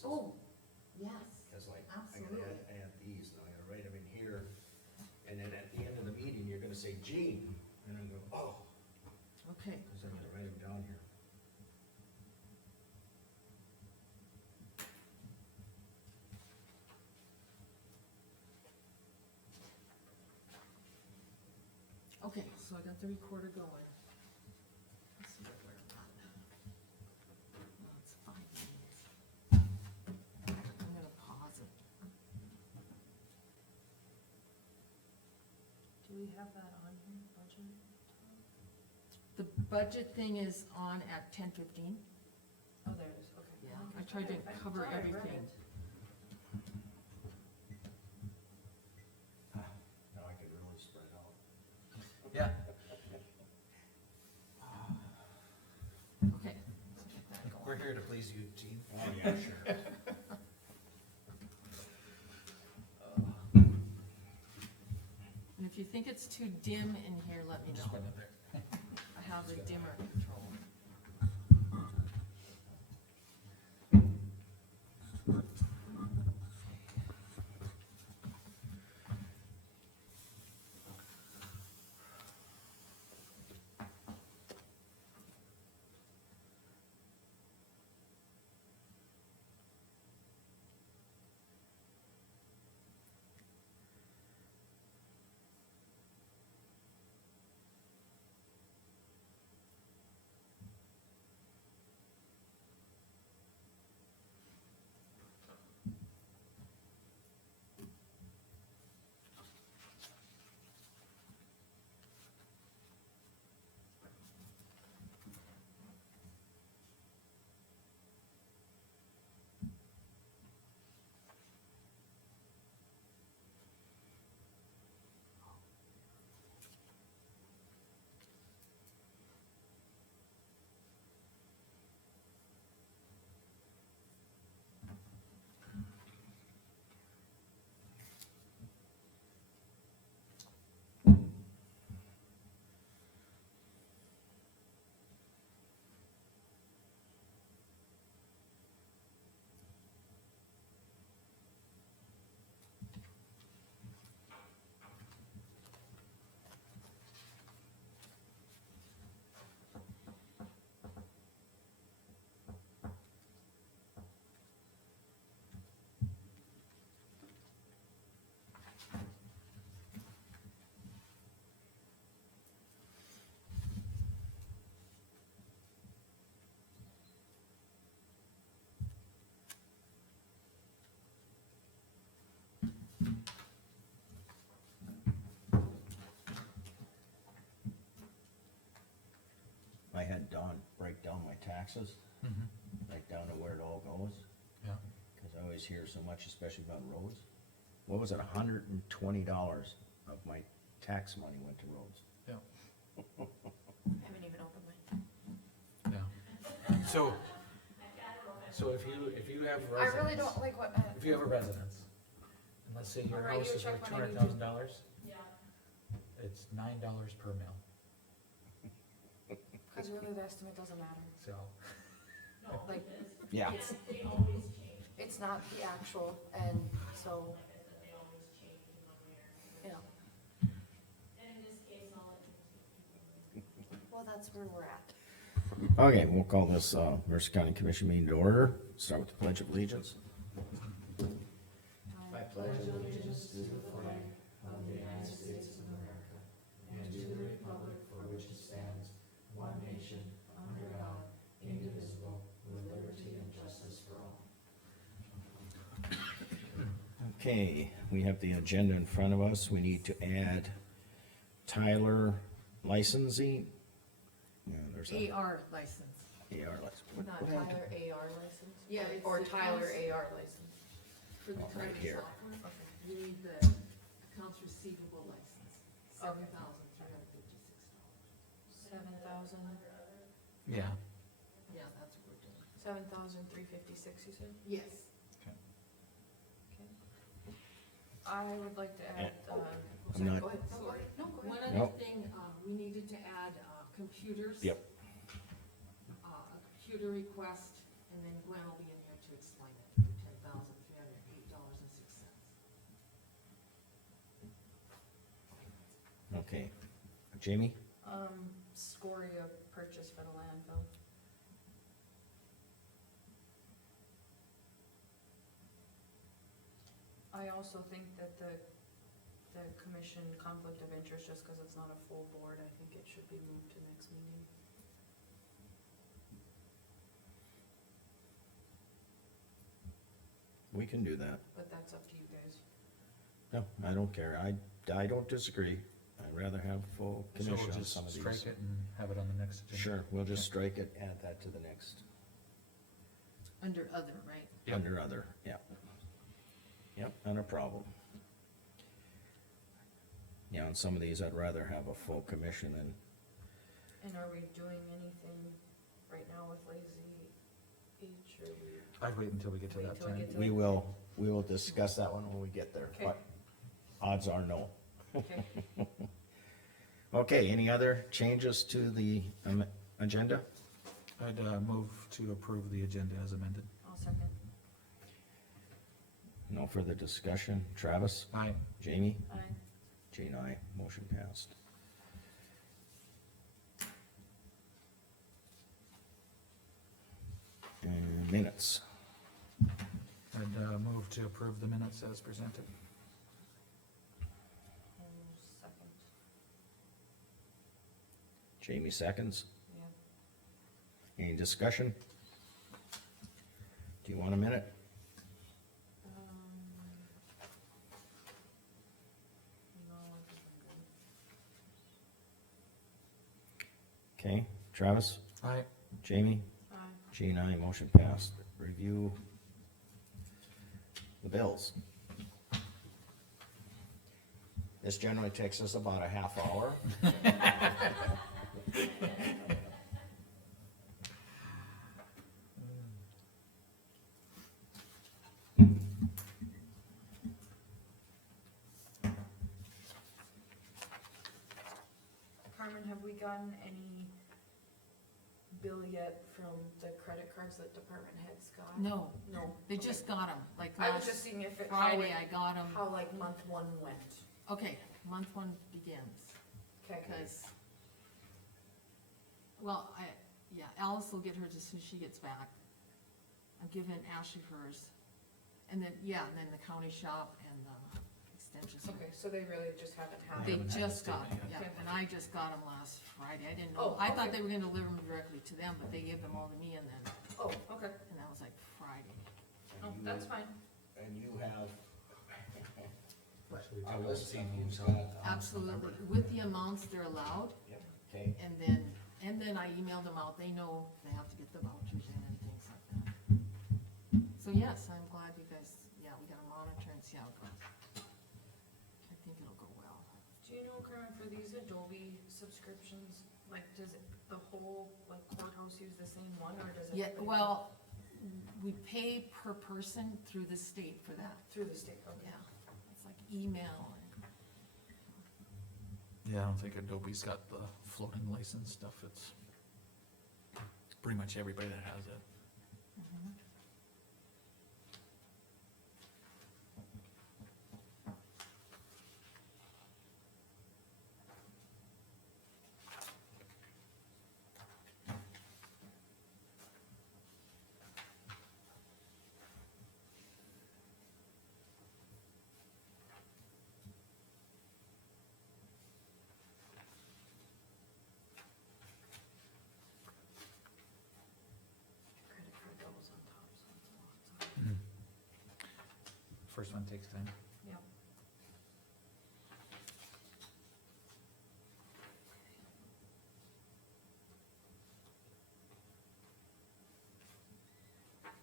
places. Oh, yes, Cause like, I absolutely. gotta add these, now I gotta write them in here, and then at the end of the meeting, you're gonna say Gene, and I'm going, oh, Okay, cause I gotta write them down here. okay, so I got the recorder going. Let's see where we're at. Oh, it's 5 minutes. I'm gonna pause it. Do we have that on here, budget? The budget thing is on at 10:15. Oh, there it is, okay. Yeah, I tried to cover thought I read everything. it. Now I can really spread out. Yeah. Okay, let's get that We're going. here to please you, Gene. Oh, yeah, sure. And if you think it's too dim in here, let me Just know. putting it there. I have the dimmer control. I had Don break down my taxes, Mm-hmm. right down to where it all goes, Yeah. cause I always hear so much, especially about roads. What was it, $120 of my tax money went to roads? Yeah. Haven't even opened mine. Yeah. So if you have I residents. really don't like what, If you have a residence, and let's say your I'll write house you a is check worth when I need $200,000, yeah, it's $9 per mil, cause really the estimate doesn't matter, so. like, Yeah. it's not the actual, and so. Yeah. Well, that's where we're at. Okay, we'll call this, Mercer County Commission meeting to order, start with the pledge of allegiance. I pledge allegiance to the flag of the United States of America and to the republic for which it stands, one nation, under God, indivisible, with liberty and justice for all. Okay, we have the agenda in front of us, we need to add Tyler licensing. Yeah, there's a AR license. AR license. What- Not what happened Tyler AR license? Yeah, it's Or the Tyler accounts- AR license. For the Oh, right treasury here. software, Okay. you need the accounts receivable license, Okay. $7,356. 7,000, Yeah. Yeah, that's what we're doing. 7,356, you said? Yes. Okay. I would like to add, I'm sorry, not- go ahead. No, go ahead. No, go One ahead. other Nope. thing, we needed to add, computers. Yep. A computer request, and then Gwen will be in here to explain it. Okay, Jamie? Scoria purchase for the landfill. I also think that the commission conflict of interest, just cause it's not a full board, I think it should be moved to next meeting. We can do that. But that's up to you guys. No, I don't care. I don't disagree. I'd rather have full So commission we'll on just some of these. strike it and have it on the next agenda. Sure, we'll just strike it, add that to the next, Under other, right? Yep. under other, yeah. Yep, not a problem. Yeah, on some of these, I'd rather have a full commission and, And are we doing anything right now with Lazy Beach, or I'd wait until we get to Wait that till we time. get to we will discuss that one when we get there, Okay. but odds are no. okay, Okay, any other changes to the agenda? I'd, move to approve the agenda as amended. I'll second. No further discussion. Travis? Aye. Jamie? Aye. Jean, aye. Motion passed. And minutes. I'd, move to approve the minutes as presented. Second, Jamie seconds. yeah. Any discussion? Do you want a minute? No, I think I'm good. Okay, Travis? Aye. Jamie? Aye. Jean, aye. Motion passed. Review the bills. This generally takes us about a half hour. Carmen, have we gotten any bill yet from the credit cards that department heads got? No, No. they just got them, like I was last just seeing if it, how Friday it, I got them. how like month one went. Okay, month one begins, Okay. cause, well, yeah, Alice will get hers as soon as she gets back. I'm giving Ashley hers, and then, yeah, and then the county shop and the extension. Okay, so they really just haven't had. They haven't had just the got them, statement yeah, yet. and I just got them last Friday, I didn't Oh, know, I thought okay. they were gonna deliver them directly to them, but they gave them all to me, and then, Oh, okay. and that was like Friday. Oh, that's fine. And you have Actually, our I've list seen who's these got, Absolutely, with the amounts they're allowed, Yep, okay, and then I emailed them out, they know they have to get the vouchers in and things like that. So yes, I'm glad you guys, yeah, we gotta monitor and see how it goes. I think it'll go well. Do you know, Carmen, for these Adobe subscriptions, like, does it, the whole, like, courthouse use the same one, or does it? Yeah, well, we pay per person through the state for that, Through the state, okay. yeah, it's like email and, Yeah, I don't think Adobe's got the floating license stuff, it's pretty much everybody that has it. Credit card bills on top, so it's a lot, so. First one takes time. Yep.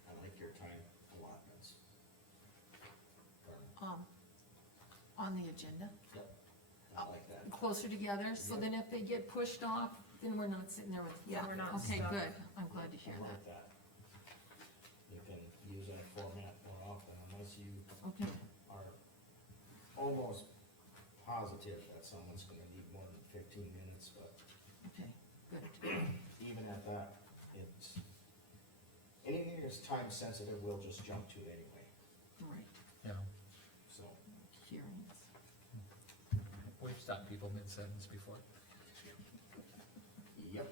I like your time allotments. on the agenda, Yep, I like that. closer together, so then if they get pushed off, then we're not sitting there with, yeah, We're not okay, stuck. good, I'm glad to hear I that, like that. You can use that format more often unless you okay, are almost positive that someone's gonna need more than 15 minutes, but okay, good. even at that, it's, anything that's time sensitive, we'll just jump to anyway, Right, Yeah. so. hearings. We've stop people mid-sentence before. Yep.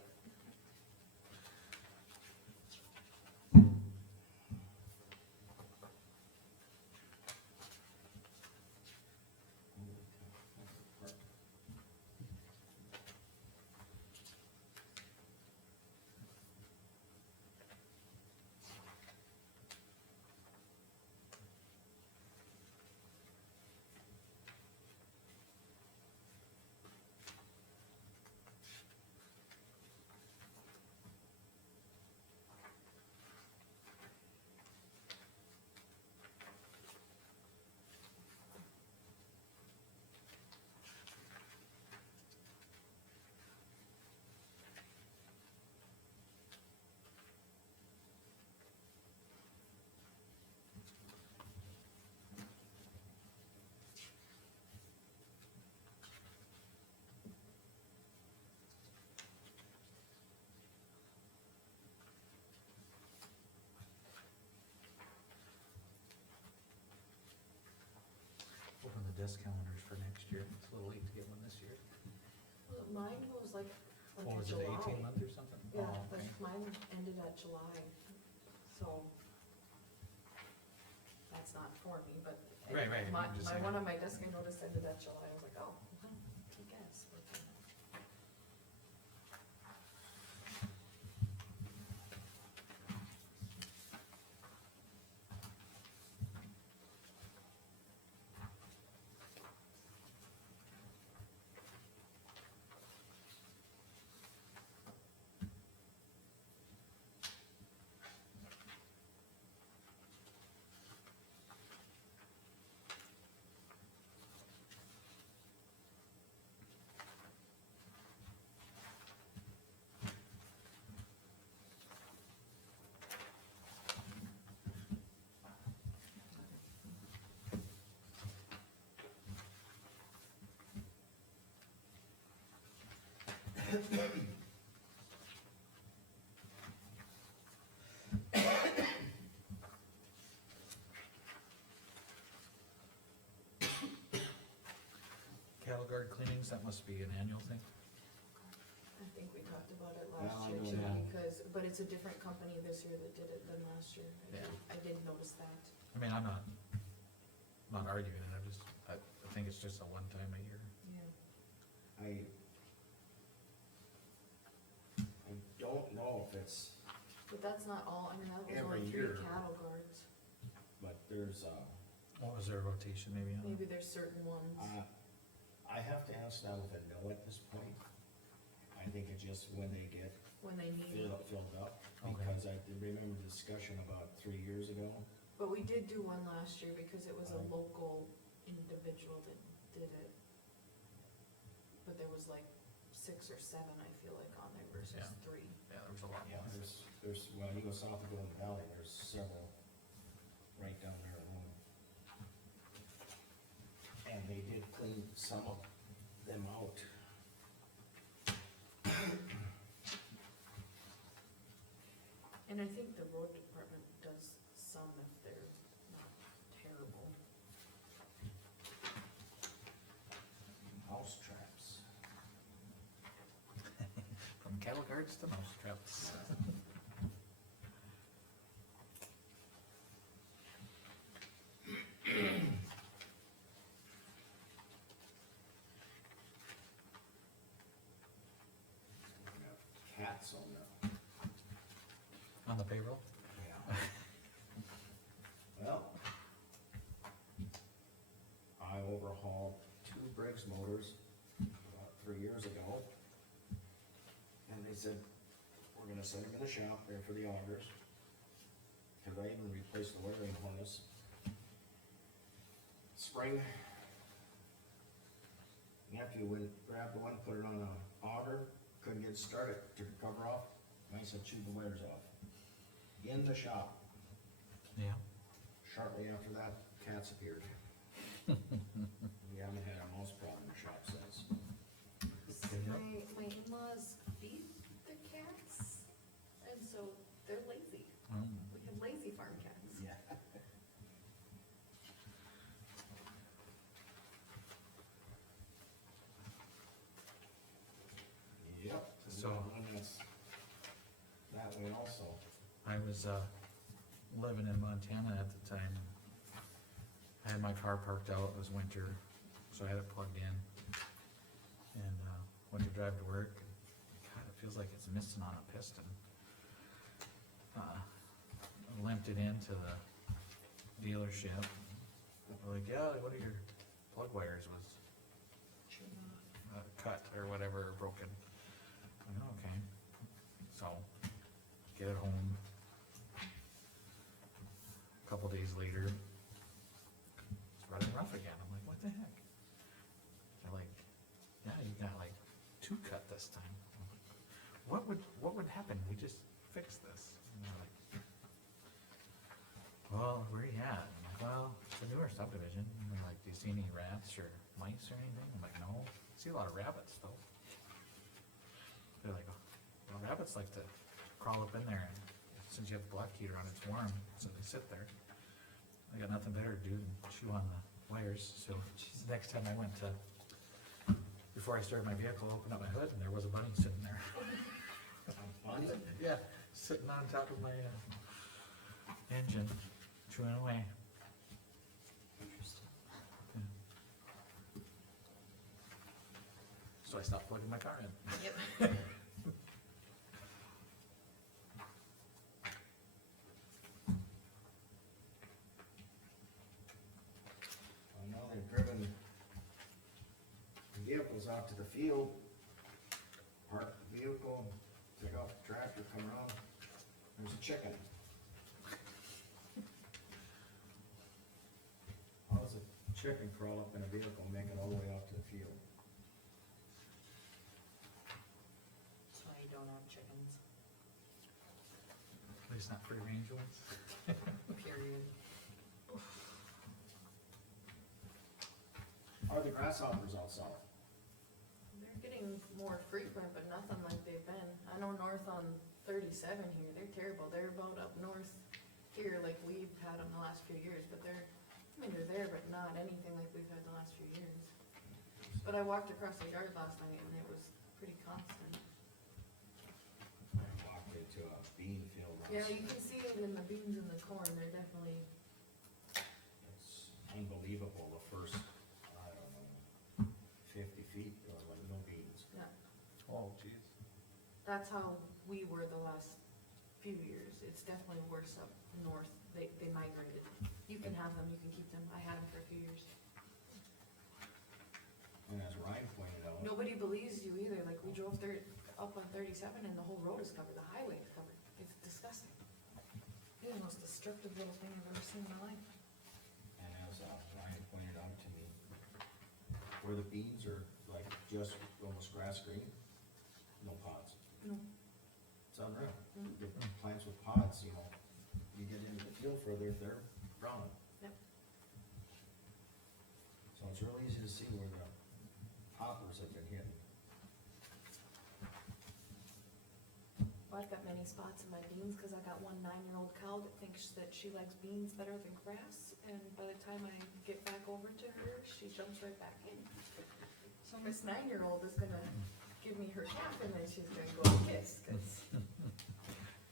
Open the desk calendars for next year, it's a little late to get one this year. Mine was like Or was it July. 18 month or something? Yeah, Oh, but okay. mine ended at July, so. That's not for me, but. Right, My, I'm just my, saying. one of my desk I noticed ended at July, I was like, oh, well, I guess. Cattle guard cleanings, that must be an annual thing? I think we talked about it Yeah, last I year know too, that. because, but it's a different company this year that did it than last year. Yeah. I did notice that. I mean, I'm not arguing it, I think it's just a one time a year. Yeah. I don't know if it's, But that's not all, I mean, that was Every only 3 year. cattle guards. but there's, What was their rotation maybe on? Maybe there's certain ones. I have to answer that with a no at this point. I think it's just when they get When they need it. filled up, Okay. because I remember the discussion about 3 years ago. But we did do one last year because it was a Oh. local individual that did it. But there was like 6 or 7, I feel like, on there versus Yeah. 3. Yeah, there was a lot Yeah, more. there's, well, you go south of Golden Valley, there's several right down there alone. And they did clean some of them out. And I think the road department does some if they're not terrible. House traps. From cattle guards to mouse traps. We have cats on there. On the payroll? Yeah. Well, I overhauled 2 Briggs motors about 3 years ago. And they said, we're gonna set them in the shop there for the augers. Cause I even replaced the wiring harness. Spring. After you went, grabbed one, put it on a auger, couldn't get it started, took the cover off, and I said, chew the wires off. In the shop. Yeah. Shortly after that, cats appeared. We haven't had a mouse problem in the shop since. My in-laws feed the cats, and so they're lazy. We have lazy farm cats. Yeah. I was, living in Montana at the time. I had my car parked out, it was winter, so I had it plugged in. And, went to drive to work, God, it feels like it's missing on a piston. Limped it into the dealership. They're like, yeah, one of your plug wires was cut or whatever, or broken. I'm like, okay, so, get it home. A couple days later, it's running rough again, I'm like, what the heck? They're like, yeah, you got like 2 cut this time. I'm like, what would happen, we just fixed this? And they're like, well, where you at? I'm like, well, it's a newer subdivision. And they're like, do you see any rats or mice or anything? I'm like, no, I see a lot of rabbits though. They're like, well, rabbits like to crawl up in there, and since you have the block heater on, it's warm, so they sit there. I got nothing better to do than chew on the wires, so next time I went to, before I started my vehicle, I opened up my hood and there was a bunny sitting there. Funny. Yeah, sitting on top of my engine, chewing away. Interesting. Yeah. So I stopped plugging my car in. Yep. Well, now they've driven vehicles out to the field, park the vehicle, take off the tractor, come around, there's a chicken. How does a chicken crawl up in a vehicle and make it all the way out to the field? That's why you don't have chickens, At least not free range ones. period. How are the grasshoppers out south? They're getting more frequent, but nothing like they've been. I know north on 37 here, they're terrible. They're about up north here like we've had them the last few years, but they're there, but not anything like we've had the last few years. But I walked across the yard last night and it was pretty constant. I walked into a bean field. Yeah, you can see it in the beans and the corn. They're definitely, It's unbelievable, the first, I don't know, 50 feet, there was like no beans. yeah. Oh, jeez. That's how we were the last few years. It's definitely worse up north. They migrated. You can have them, you can keep them. I had them for a few years. And as Ryan pointed out, Nobody believes you either. Like, we drove up on 37 and the whole road is covered, the highway is covered. It's disgusting. It's the most destructive little thing I've ever seen in my life. and as Ryan pointed out to me, where the beans are like just almost grass green, no pods. No. It's unreal. Mhm. The plants with pods, you know, you get into the field further, they're brown. Yep. So it's real easy to see where the hoppers have been hidden. Well, I've got many spots in my beans because I got one 9-year-old cow that thinks that she likes beans better than grass. And by the time I get back over to her, she jumps right back in. So this 9-year-old is gonna give me her calf and then she's gonna go and kiss, cause,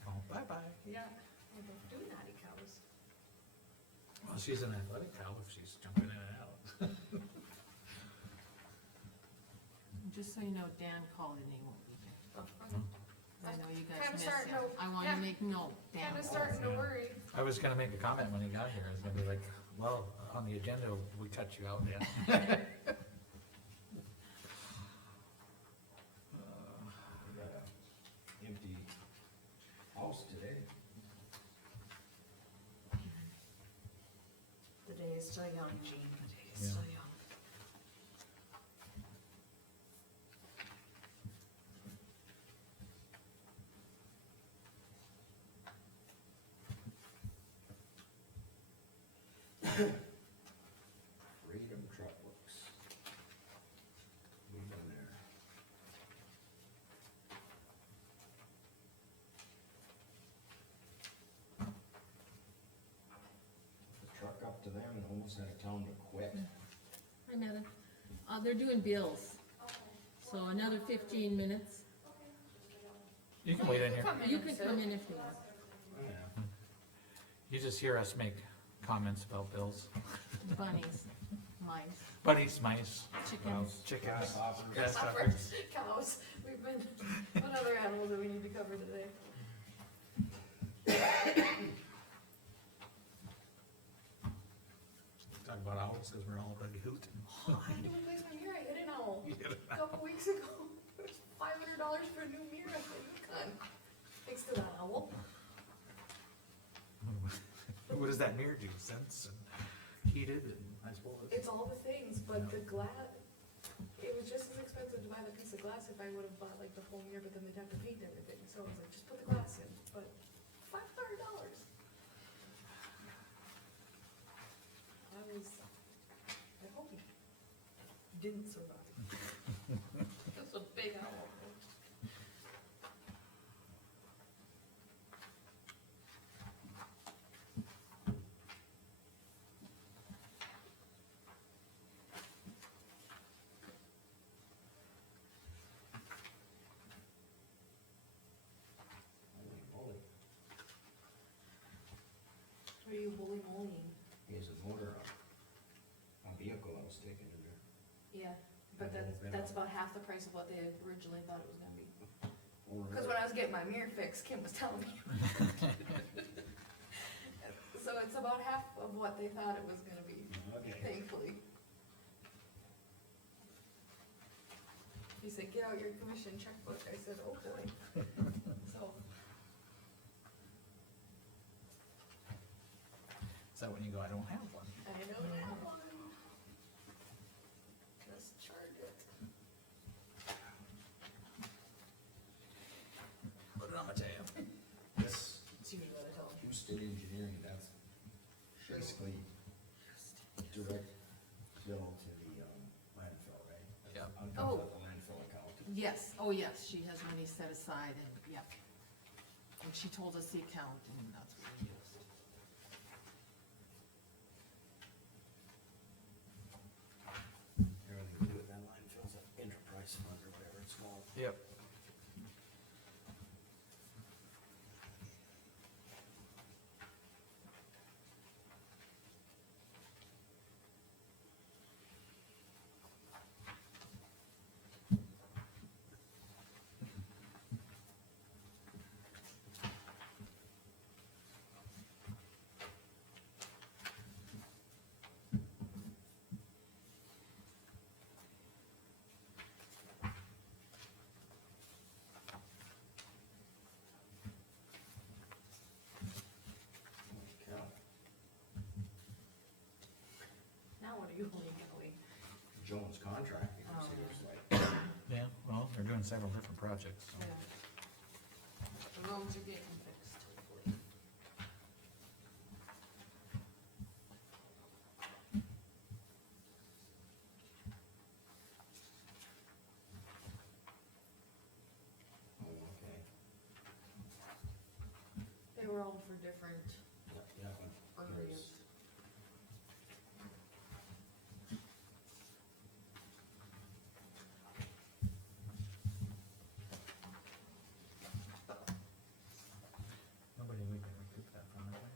Oh, bye-bye. yeah, I don't do naughty cows. Well, she's an athletic cow if she's jumping in and out. Just so you know, Dan called and he won't be there. I know you guys Kinda miss starting him. to- I want yeah. to make note, Dan. Kinda starting to yeah. worry. I was gonna make a comment when he got here, I was gonna be like, well, on the agenda, we cut you out, yeah. We got a empty house today. The day is still young, Gene, the day is Yeah. still young. Freedom Truck Works. We've been there. The truck up to them and almost had to tell them to quit. Hi, Netta. They're doing bills. So another 15 minutes. You can wait in here. Come in You and can sit. come in if you want. Alright. You just hear us make comments about bills. Bunnies, mice, Bunnies, mice, chickens. chickens. Grasshoppers. Grasshoppers. Cows, we've been, what other animals do we need to cover today? Talk about owls, cause we're all a big hoot. Oh, I had to replace my mirror, I hit an owl a couple weeks ago. It was $500 for a new mirror, I said, you cunt. Thanks to that owl. What does that mirror do? Sense and heated and I suppose. It's all the things, but the glass, it was just as expensive to buy the piece of glass if I would've bought like the whole mirror, but then they'd have to paint everything, so I was like, just put the glass in, but $500. I hope he didn't survive. That's a big owl. Holy moly. What are you holy moly? Here's a motor on a vehicle I was taking in there. Yeah, but that's about half the price of what they originally thought it was gonna be. Oh, Cause when I was getting my mirror fixed, Kim was telling me. So it's about half of what they thought it was gonna be, Okay. thankfully. He said, get out your commission checkbook, I said, oh boy. So, Is that when you go, I don't have one? I don't have one. Just charge it. Put it on my tab. This See what you gotta tell him. Houston Engineering, that's basically direct bill to the landfill, right? Yeah. Comes Oh. out the landfill account. Yes, oh yes, she has money set aside and, yep. And she told us the account and that's what we used. Everything we do with that landfill's an enterprise fund or whatever it's called. Yep. Cow. Now what are you holding, Kelly? Jones contracting, Oh. seems like. Yeah, well, they're doing several different projects, so. Yeah. The roads are getting fixed, hopefully. Oh, okay. They were all for different Yeah, but areas. there's, Nobody we can recoup that from, right?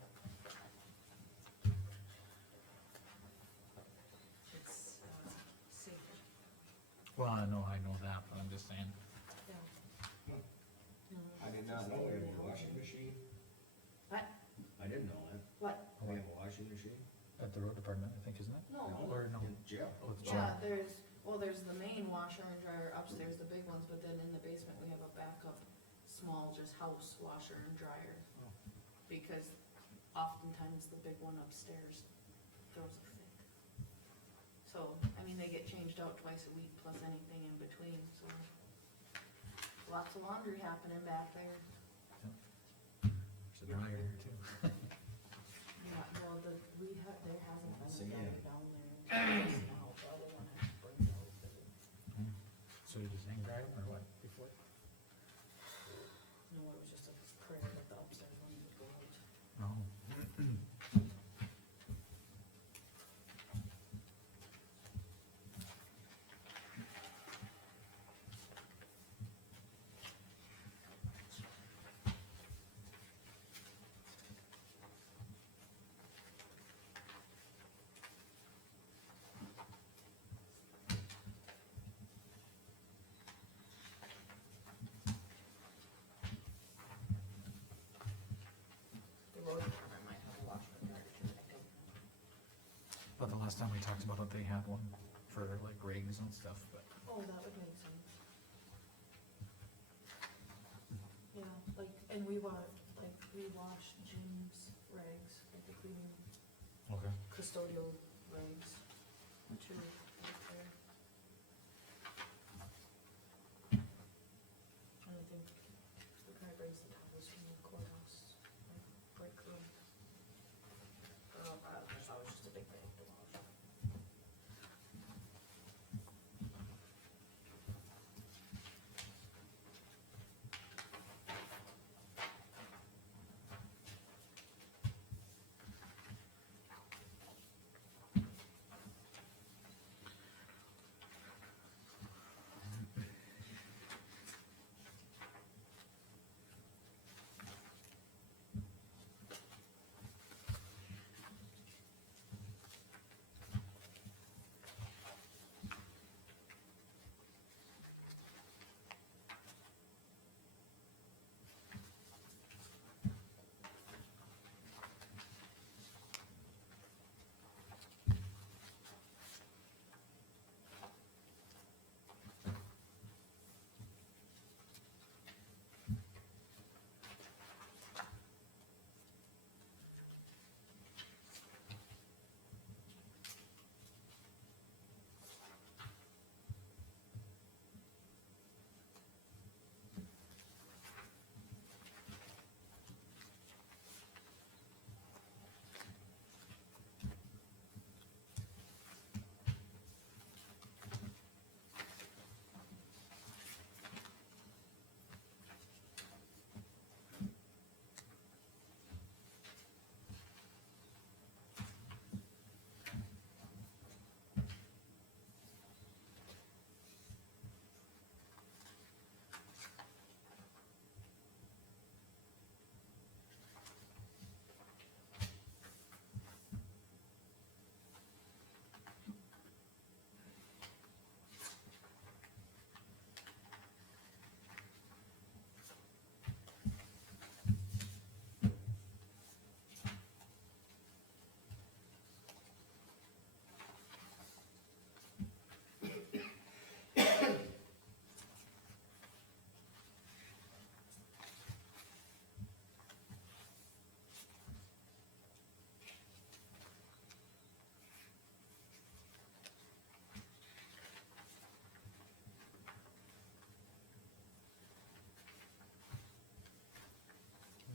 It's, safer. Well, I know that, but I'm just saying. Yeah. I did not know we had a washing machine. What? I didn't know that. What? We have a washing machine? At the road department, I think, isn't it? No. Or no? In jail. Oh, it's Yeah, jail. there's the main washer and dryer upstairs, the big ones, but then in the basement, we have a backup, small, just house washer and dryer. Oh. Because oftentimes the big one upstairs throws a fit. So, I mean, they get changed out twice a week plus anything in between, so. Lots of laundry happening back there. There's a dryer here too. Yeah, well, there hasn't been a See, dryer yeah. down there until just now, probably when I bring it out. So you just hang dry them or what, before? No, it was just a prayer that the upstairs one would go out. No. last time we talked about it, they had one for like rigs and stuff, but Oh, that would make sense. Yeah, like, and we wash Jim's rags, like the cleaning okay. custodial rags, which are right there. And I think the guy brings the towels from the courthouse, like, break room. There's always just a big bag to wash.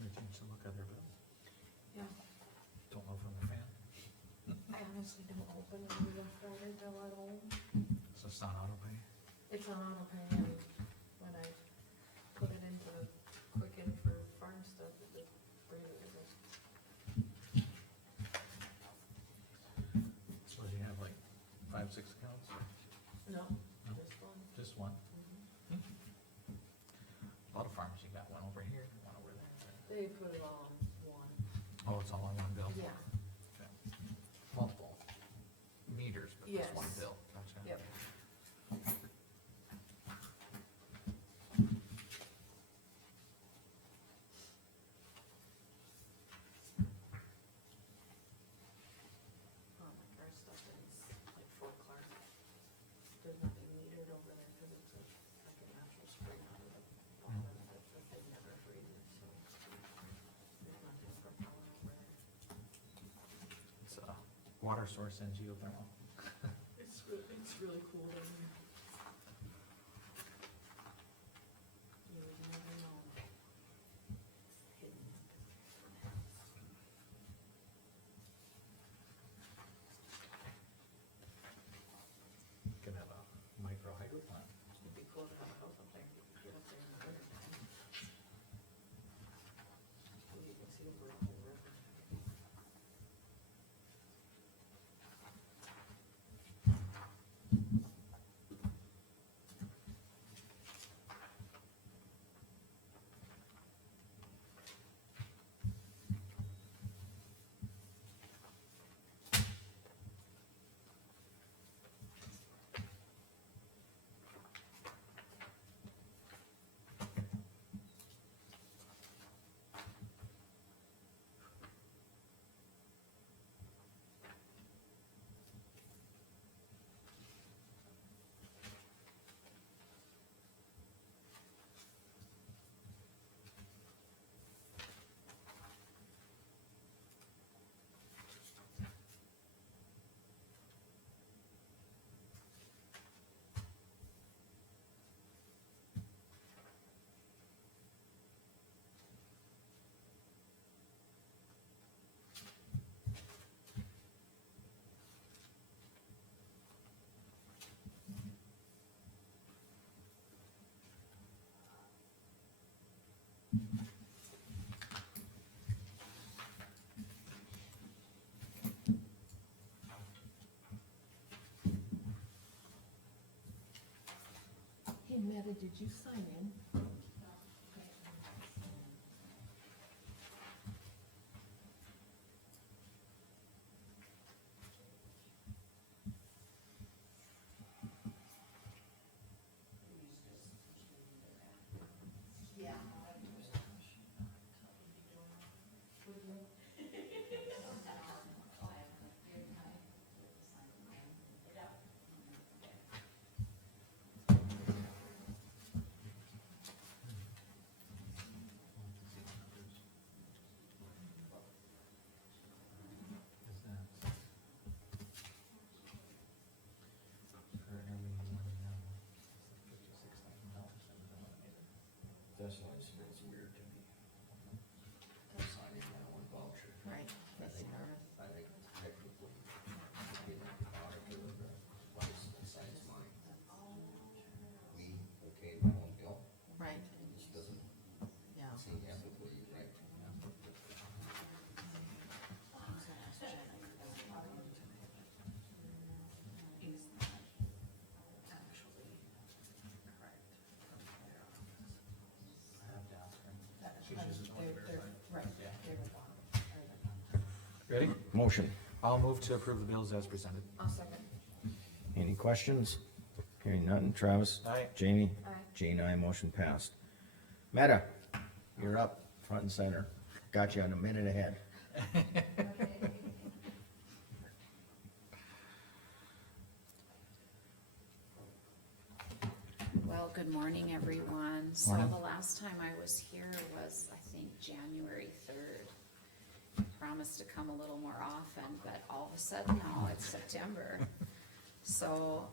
Any chance to look at their bill? Yeah, Don't know from the fan. I honestly don't open the water bill at home. So it's not auto pay? It's on auto pay, and when I put it into the Quicken for farm stuff, it just brings it with us. So do you have like 5, 6 accounts? No, No. just one. Just one? Mhm. A lot of farms, you got one over here, one over there. They put it all on one. Oh, it's all on one bill? Yeah. Okay. Multiple meters, but just one Yes. bill, gotcha. Yep. Like our stuff is like Fort Clark. There's nothing metered over there because it's like a natural spring out of the bottom of it, but they never freeze, so there's nothing for power over there. It's water source and geothermal. It's really cool down here. You would never know. It's hidden. Can have a micro hydro plant. It'd be cool to have a house up there, you could get up there in the winter time. So you can see over a whole river. Meta, did you sign in? That's why it's weird to me. Signing that one voucher. Right. I think technically, you know, the auditor of the place signs mine. We okay my own bill, Right, this doesn't yeah. seem ethically right. Is that actually correct from their office? I have to ask her. That- She just doesn't want to they're- verify. Right, Yeah. they're the bottom. Ready? Motion. I'll move to approve the bills as presented. I'll second. Any questions? Hearing none, Travis? Aye. Jamie? Aye. Jane, aye, motion passed. Meta, you're up, front and center. Got you on a minute ahead. Well, good morning, everyone. So Morning. the last time I was here was, I think, January 3rd. Promised to come a little more often, but all of a sudden now it's September. So,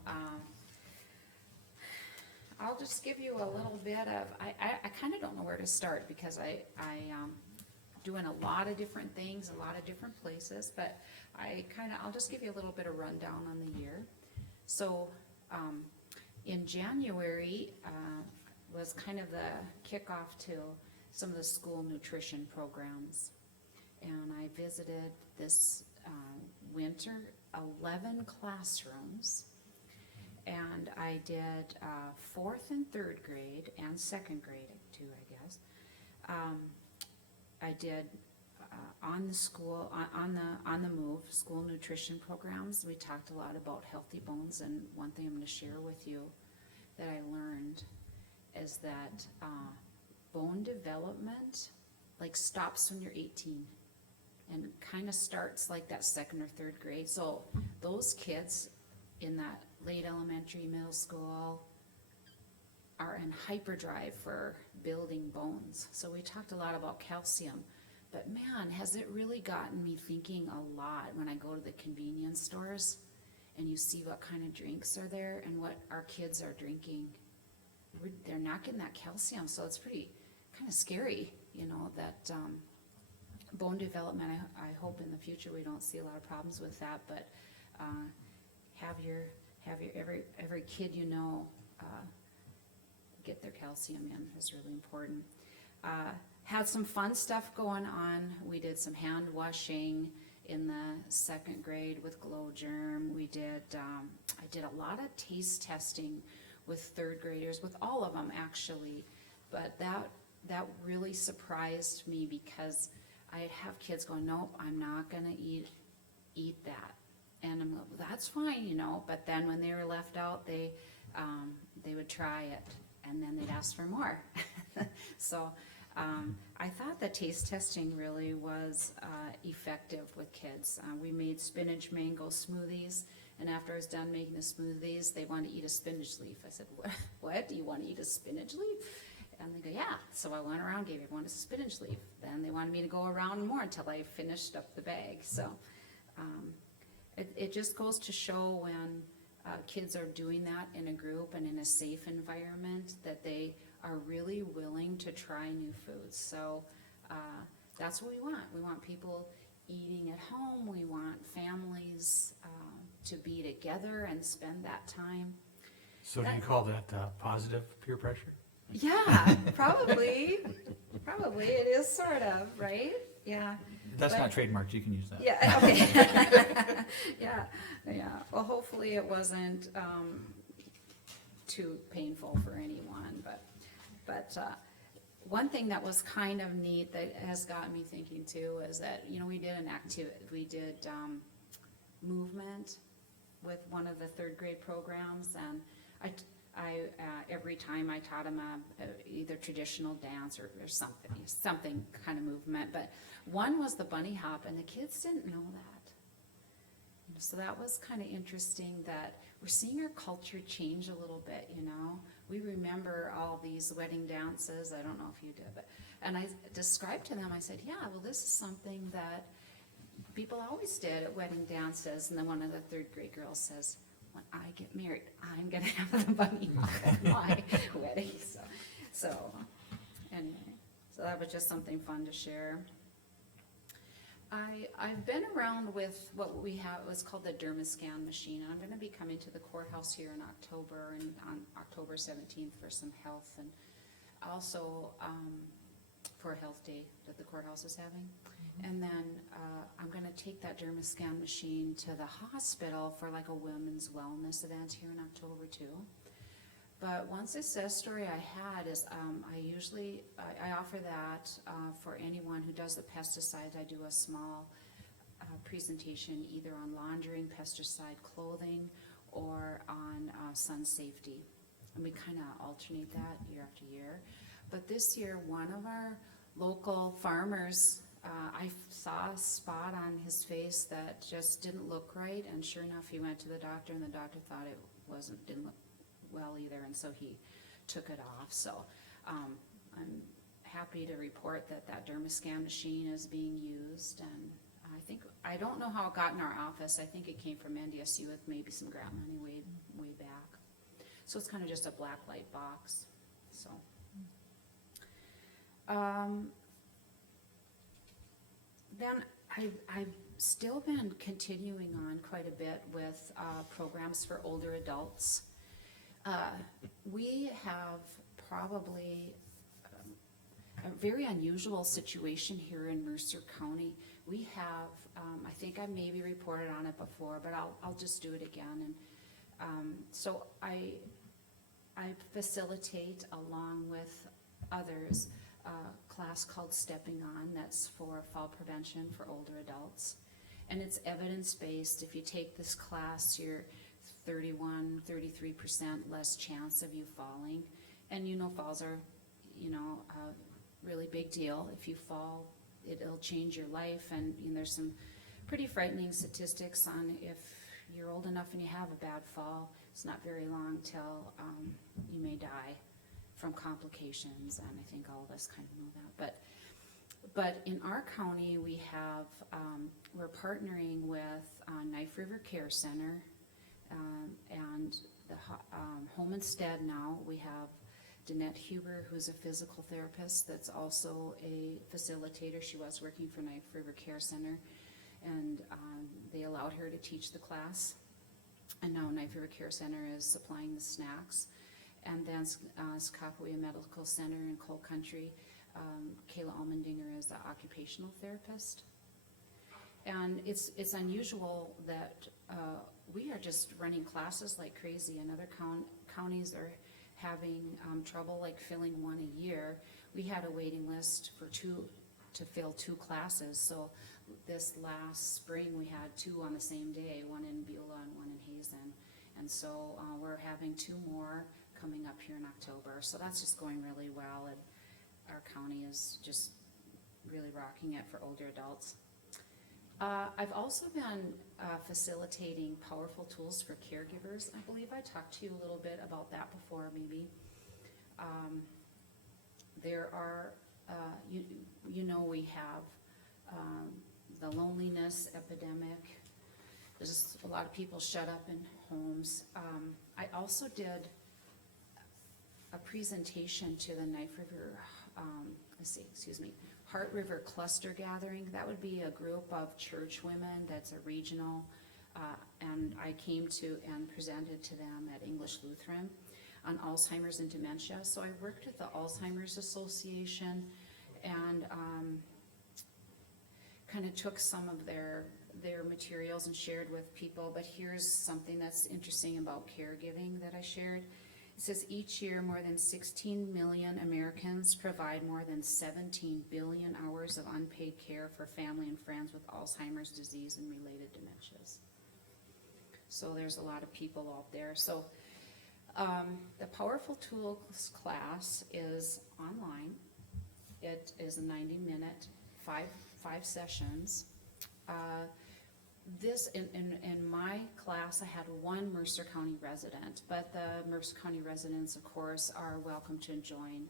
I'll just give you a little bit of, I kinda don't know where to start because I doing a lot of different things, a lot of different places, but I'll just give you a little bit of rundown on the year. So, in January, was kind of the kickoff to some of the school nutrition programs. And I visited this, winter 11 classrooms. And I did, fourth and third grade and second grade too, I guess. I did, on the school, on the move, school nutrition programs. We talked a lot about healthy bones, and one thing I'm gonna share with you that I learned is that, bone development, like, stops when you're 18. And kinda starts like that second or third grade, so those kids in that late elementary, middle school are in hyperdrive for building bones. So we talked a lot about calcium, but man, has it really gotten me thinking a lot when I go to the convenience stores and you see what kind of drinks are there and what our kids are drinking. They're not getting that calcium, so it's pretty kinda scary, you know, that, bone development, I hope in the future we don't see a lot of problems with that, but, have your, every kid you know, get their calcium in is really important. Had some fun stuff going on. We did some hand washing in the second grade with Glow Germ. We did, I did a lot of taste testing with third graders, with all of them actually, but that really surprised me because I'd have kids going, nope, I'm not gonna eat that. And I'm like, that's fine, you know, but then when they were left out, they would try it, and then they'd ask for more. So, I thought the taste testing really was, effective with kids. We made spinach mango smoothies, and after I was done making the smoothies, they wanted to eat a spinach leaf. I said, what, do you wanna eat a spinach leaf? And they go, yeah, so I went around, gave everyone a spinach leaf, then they wanted me to go around more until I finished up the bag, so, it just goes to show when, kids are doing that in a group and in a safe environment, that they are really willing to try new foods, so, that's what we want people eating at home, we want families, to be together and spend that time. So do you call that, positive peer pressure? Yeah, probably, it is sort of, right? Yeah. That's But- not trademarked, you can use that. Yeah, okay. Yeah, well, hopefully it wasn't, too painful for anyone, but, one thing that was kind of neat that has gotten me thinking too is that, you know, we did movement with one of the third grade programs, and I every time I taught them either traditional dance or something kind of movement, but one was the bunny hop, and the kids didn't know that. So that was kind of interesting that we're seeing our culture change a little bit, you know? We remember all these wedding dances, I don't know if you did, but, and I described to them, I said, yeah, well, this is something that people always did at wedding dances, and then one of the third grade girls says, when I get married, I'm gonna have the bunny hop at my wedding, so, anyway, so that was just something fun to share. I've been around with what we have, it was called the dermascan machine, and I'm gonna be coming to the courthouse here in October, and on October 17th for some health, and also, for a health day that the courthouse is having. And then, I'm gonna take that dermascan machine to the hospital for like a women's wellness event here in October too. But one success story I had is, I offer that, for anyone who does the pesticides. I do a small, presentation either on laundering pesticide clothing or on, sun safety. And we kinda alternate that year after year. But this year, one of our local farmers, I saw a spot on his face that just didn't look right, and sure enough, he went to the doctor, and the doctor thought it didn't look well either, and so he took it off. So, I'm happy to report that dermascan machine is being used, and I don't know how it got in our office. I think it came from NDSU with maybe some grant money way back. So it's kind of just a black light box, so. Then I've still been continuing on quite a bit with, programs for older adults. We have probably a very unusual situation here in Mercer County. We have, I think I maybe reported on it before, but I'll just do it again. And so I facilitate along with others a class called Stepping On, that's for fall prevention for older adults. And it's evidence-based. If you take this class, you're 33% less chance of you falling. And you know, falls are, you know, a really big deal. If you fall, it'll change your life, and you know, there's some pretty frightening statistics on if you're old enough and you have a bad fall, it's not very long till you may die from complications, and I think all of us kind of know that. But in our county, we have, we're partnering with Knife River Care Center, and the Home Instead now. We have Danette Huber, who's a physical therapist that's also a facilitator. She was working for Knife River Care Center, and they allowed her to teach the class. And now Knife River Care Center is supplying the snacks. And then Skakawea Medical Center in Coal Country, Kayla Almendinger is the occupational therapist. And it's unusual that we are just running classes like crazy, and other counties are having trouble like filling one a year. We had a waiting list for to fill 2 classes. So this last spring we had 2 on the same day, one in Beulah and one in Hazen. And so we're having 2 more coming up here in October. So that's just going really well, and our county is just really rocking it for older adults. I've also been facilitating powerful tools for caregivers. I believe I talked to you a little bit about that before, maybe. There are, you know, we have the loneliness epidemic. There's just a lot of people shut up in homes. I also did a presentation to the Knife River, Heart River Cluster Gathering. That would be a group of church women that's a regional, and I came to and presented to them at English Lutheran on Alzheimer's and dementia. So I worked with the Alzheimer's Association and kind of took some of their materials and shared with people. But here's something that's interesting about caregiving that I shared, It says each year, more than 16 million Americans provide more than 17 billion hours of unpaid care for family and friends with Alzheimer's disease and related dementias. So there's a lot of people out there. So the Powerful Tools class is online. It is a 90-minute, five sessions. This, in my class, I had one Mercer County resident, but the Mercer County residents, of course, are welcome to join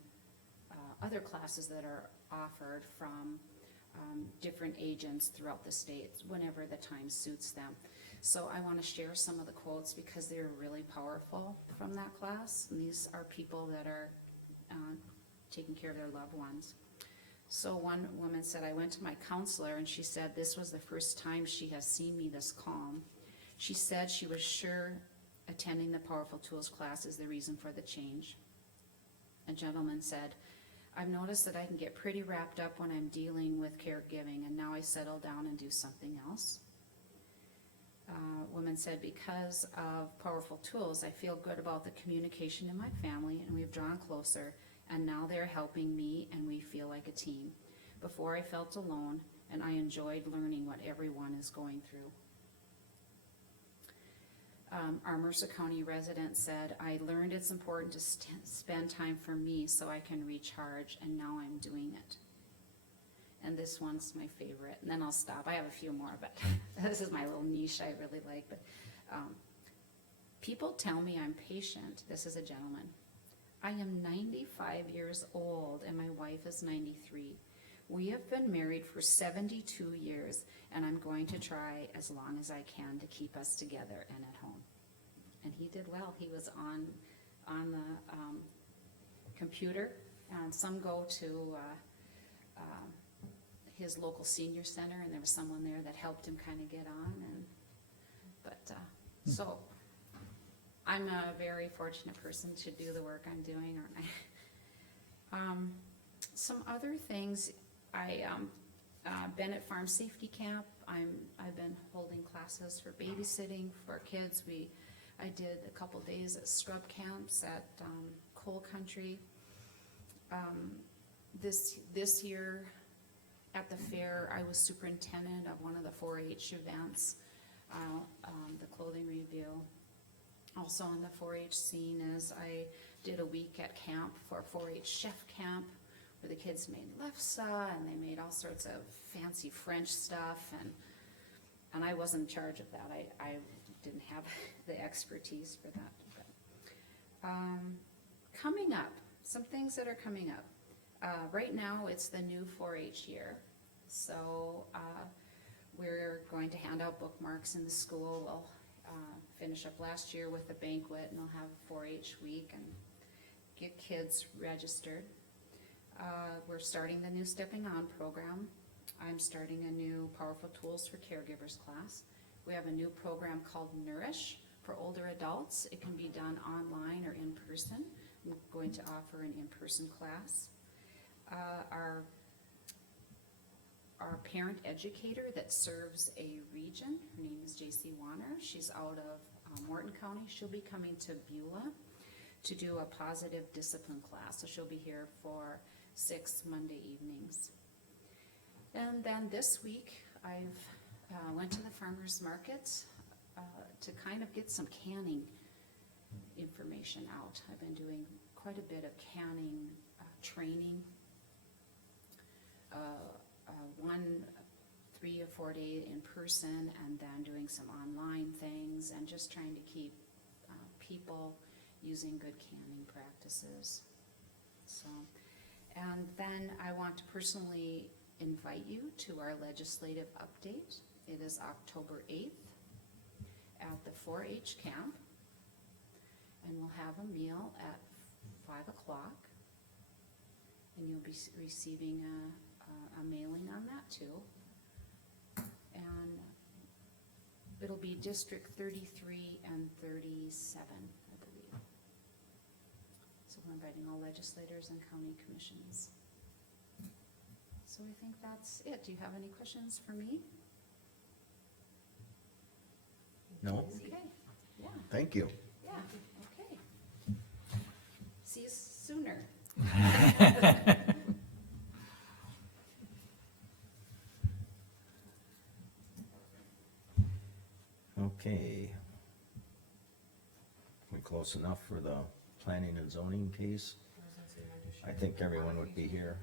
other classes that are offered from different agents throughout the state, whenever the time suits them. So I wanna share some of the quotes because they're really powerful from that class, and these are people that are taking care of their loved ones. So one woman said, I went to my counselor and she said this was the first time she has seen me this calm. She said she was sure attending the Powerful Tools class is the reason for the change. A gentleman said, I've noticed that I can get pretty wrapped up when I'm dealing with caregiving, and now I settle down and do something else. Woman said, because of Powerful Tools, I feel good about the communication in my family, and we've drawn closer, and now they're helping me and we feel like a team. Before I felt alone, and I enjoyed learning what everyone is going through. Our Mercer County resident said, I learned it's important to spend time for me so I can recharge, and now I'm doing it. And this one's my favorite, and then I'll stop. I have a few more, but this is my little niche I really like. But people tell me I'm patient. This is a gentleman. I am 95 years old and my wife is 93. We have been married for 72 years, and I'm going to try as long as I can to keep us together and at home. And he did well. He was on the computer, and some go to his local senior center, and there was someone there that helped him kind of get on. So I'm a very fortunate person to do the work I'm doing, aren't I? Some other things, Bennett Farm Safety Camp, I've been holding classes for babysitting for kids. I did a couple days at scrub camps at Coal Country. This year at the fair, I was superintendent of one of the 4-H events, the clothing reveal. Also on the 4-H scene is I did a week at camp for 4-H chef camp, where the kids made lefse and they made all sorts of fancy French stuff, and I wasn't in charge of that. I didn't have the expertise for that. But, coming up, some things that are coming up. Right now it's the new 4-H year, so we're going to hand out bookmarks in the school. We'll finish up last year with a banquet, and we'll have a 4-H week and get kids registered. We're starting the new Stepping On program. I'm starting a new Powerful Tools for Caregivers class. We have a new program called Nourish for older adults. It can be done online or in person. I'm going to offer an in-person class. Our parent educator that serves a region, her name is J.C. Warner. She's out of Morton County. She'll be coming to Beulah to do a positive discipline class. So she'll be here for 6 Monday evenings. And then this week, I've went to the farmer's market to kind of get some canning information out. I've been doing quite a bit of canning training. 1 3 or 4 day in person, and then doing some online things, and just trying to keep people using good canning practices. So, and then I want to personally invite you to our legislative update. It is October 8th at the 4-H camp, and we'll have a meal at 5 o'clock, and you'll be receiving a mailing on that too. And it'll be District 33 and 37, I believe. So we're inviting all legislators and county commissions. So I think that's it. Do you have any questions for me? No, Okay, yeah, thank you. yeah, okay. see you sooner. Okay. We close enough for the planning and zoning case? I think everyone would be here.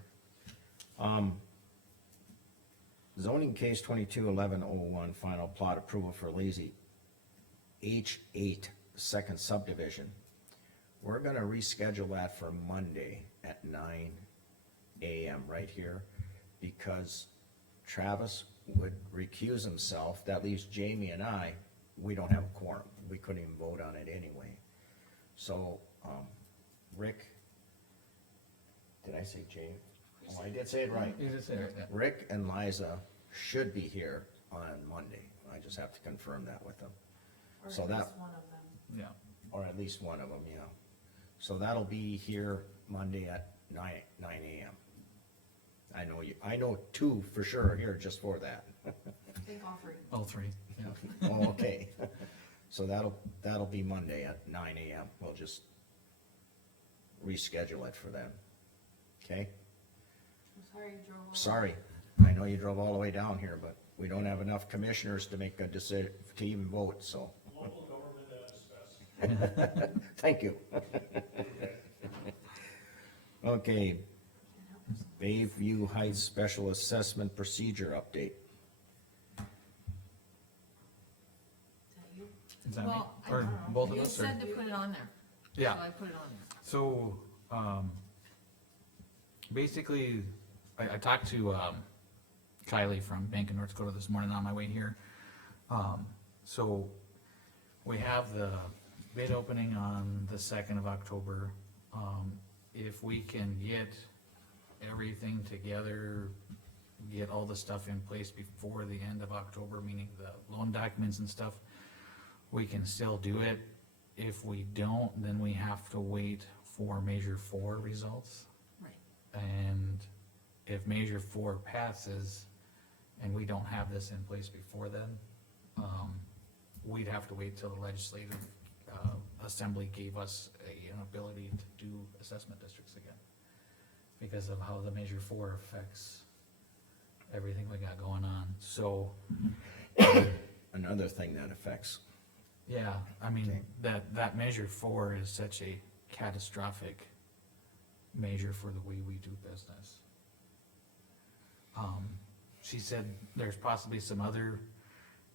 Zoning case 221101, final plot approval for Lazy H8 second subdivision. We're gonna reschedule that for Monday at 9 AM right here, because Travis would recuse himself. That leaves Jamie and I, we don't have a quorum, we couldn't even vote on it anyway. So, Rick, did I say Jamie? Oh, I did say it right. You just say it, yeah. Rick and Liza should be here on Monday, I just have to confirm that with them. Or So at that- least one of them. Yeah, Or at least one of them, yeah. So that'll be here Monday at 9 AM. I know two for sure are here just for that. I think all three. all three, yeah. Oh, okay. So that'll be Monday at 9 AM. We'll just reschedule it for them. Okay? I'm sorry you drove all. Sorry, I know you drove all the way down here, but we don't have enough commissioners to make a decision, to even vote, so. Local government at its best. Thank you. Okay, Bayview Heights Special Assessment Procedure Update. Is that you? Is that me? Well, I Or don't know. both of You us, or? said to put it on there. Yeah. So I put it on there. So, basically, I talked to, Kylie from Bank of North Dakota this morning on my way here. So, we have the bid opening on the 2nd of October. If we can get everything together, get all the stuff in place before the end of October, meaning the loan documents and stuff, we can still do it. If we don't, then we have to wait for Measure 4 results. Right. And if Measure 4 passes, and we don't have this in place before then, we'd have to wait till the legislative, assembly gave us an ability to do assessment districts again. Because of how the Measure 4 affects everything we got going on, so, Another thing that affects, yeah, I mean, Okay. that Measure 4 is such a catastrophic measure for the way we do business. She said there's possibly some other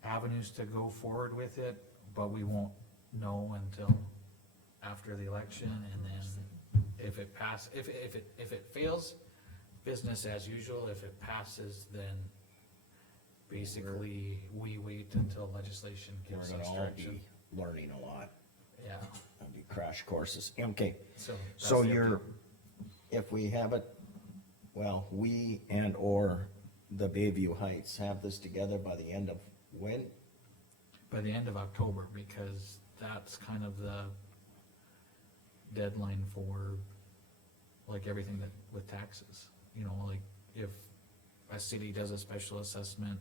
avenues to go forward with it, but we won't know until after the election, and then if it if it fails, business as usual. If it passes, then basically we wait until legislation we're gives gonna us all direction. be learning a lot, Yeah, there'll be crash courses. Okay, so. that's so the you're, update. if we have it, well, we and or the Bayview Heights have this together by the end of when? By the end of October, because that's kind of the deadline for, like, everything that, with taxes. You know, like, if a city does a special assessment,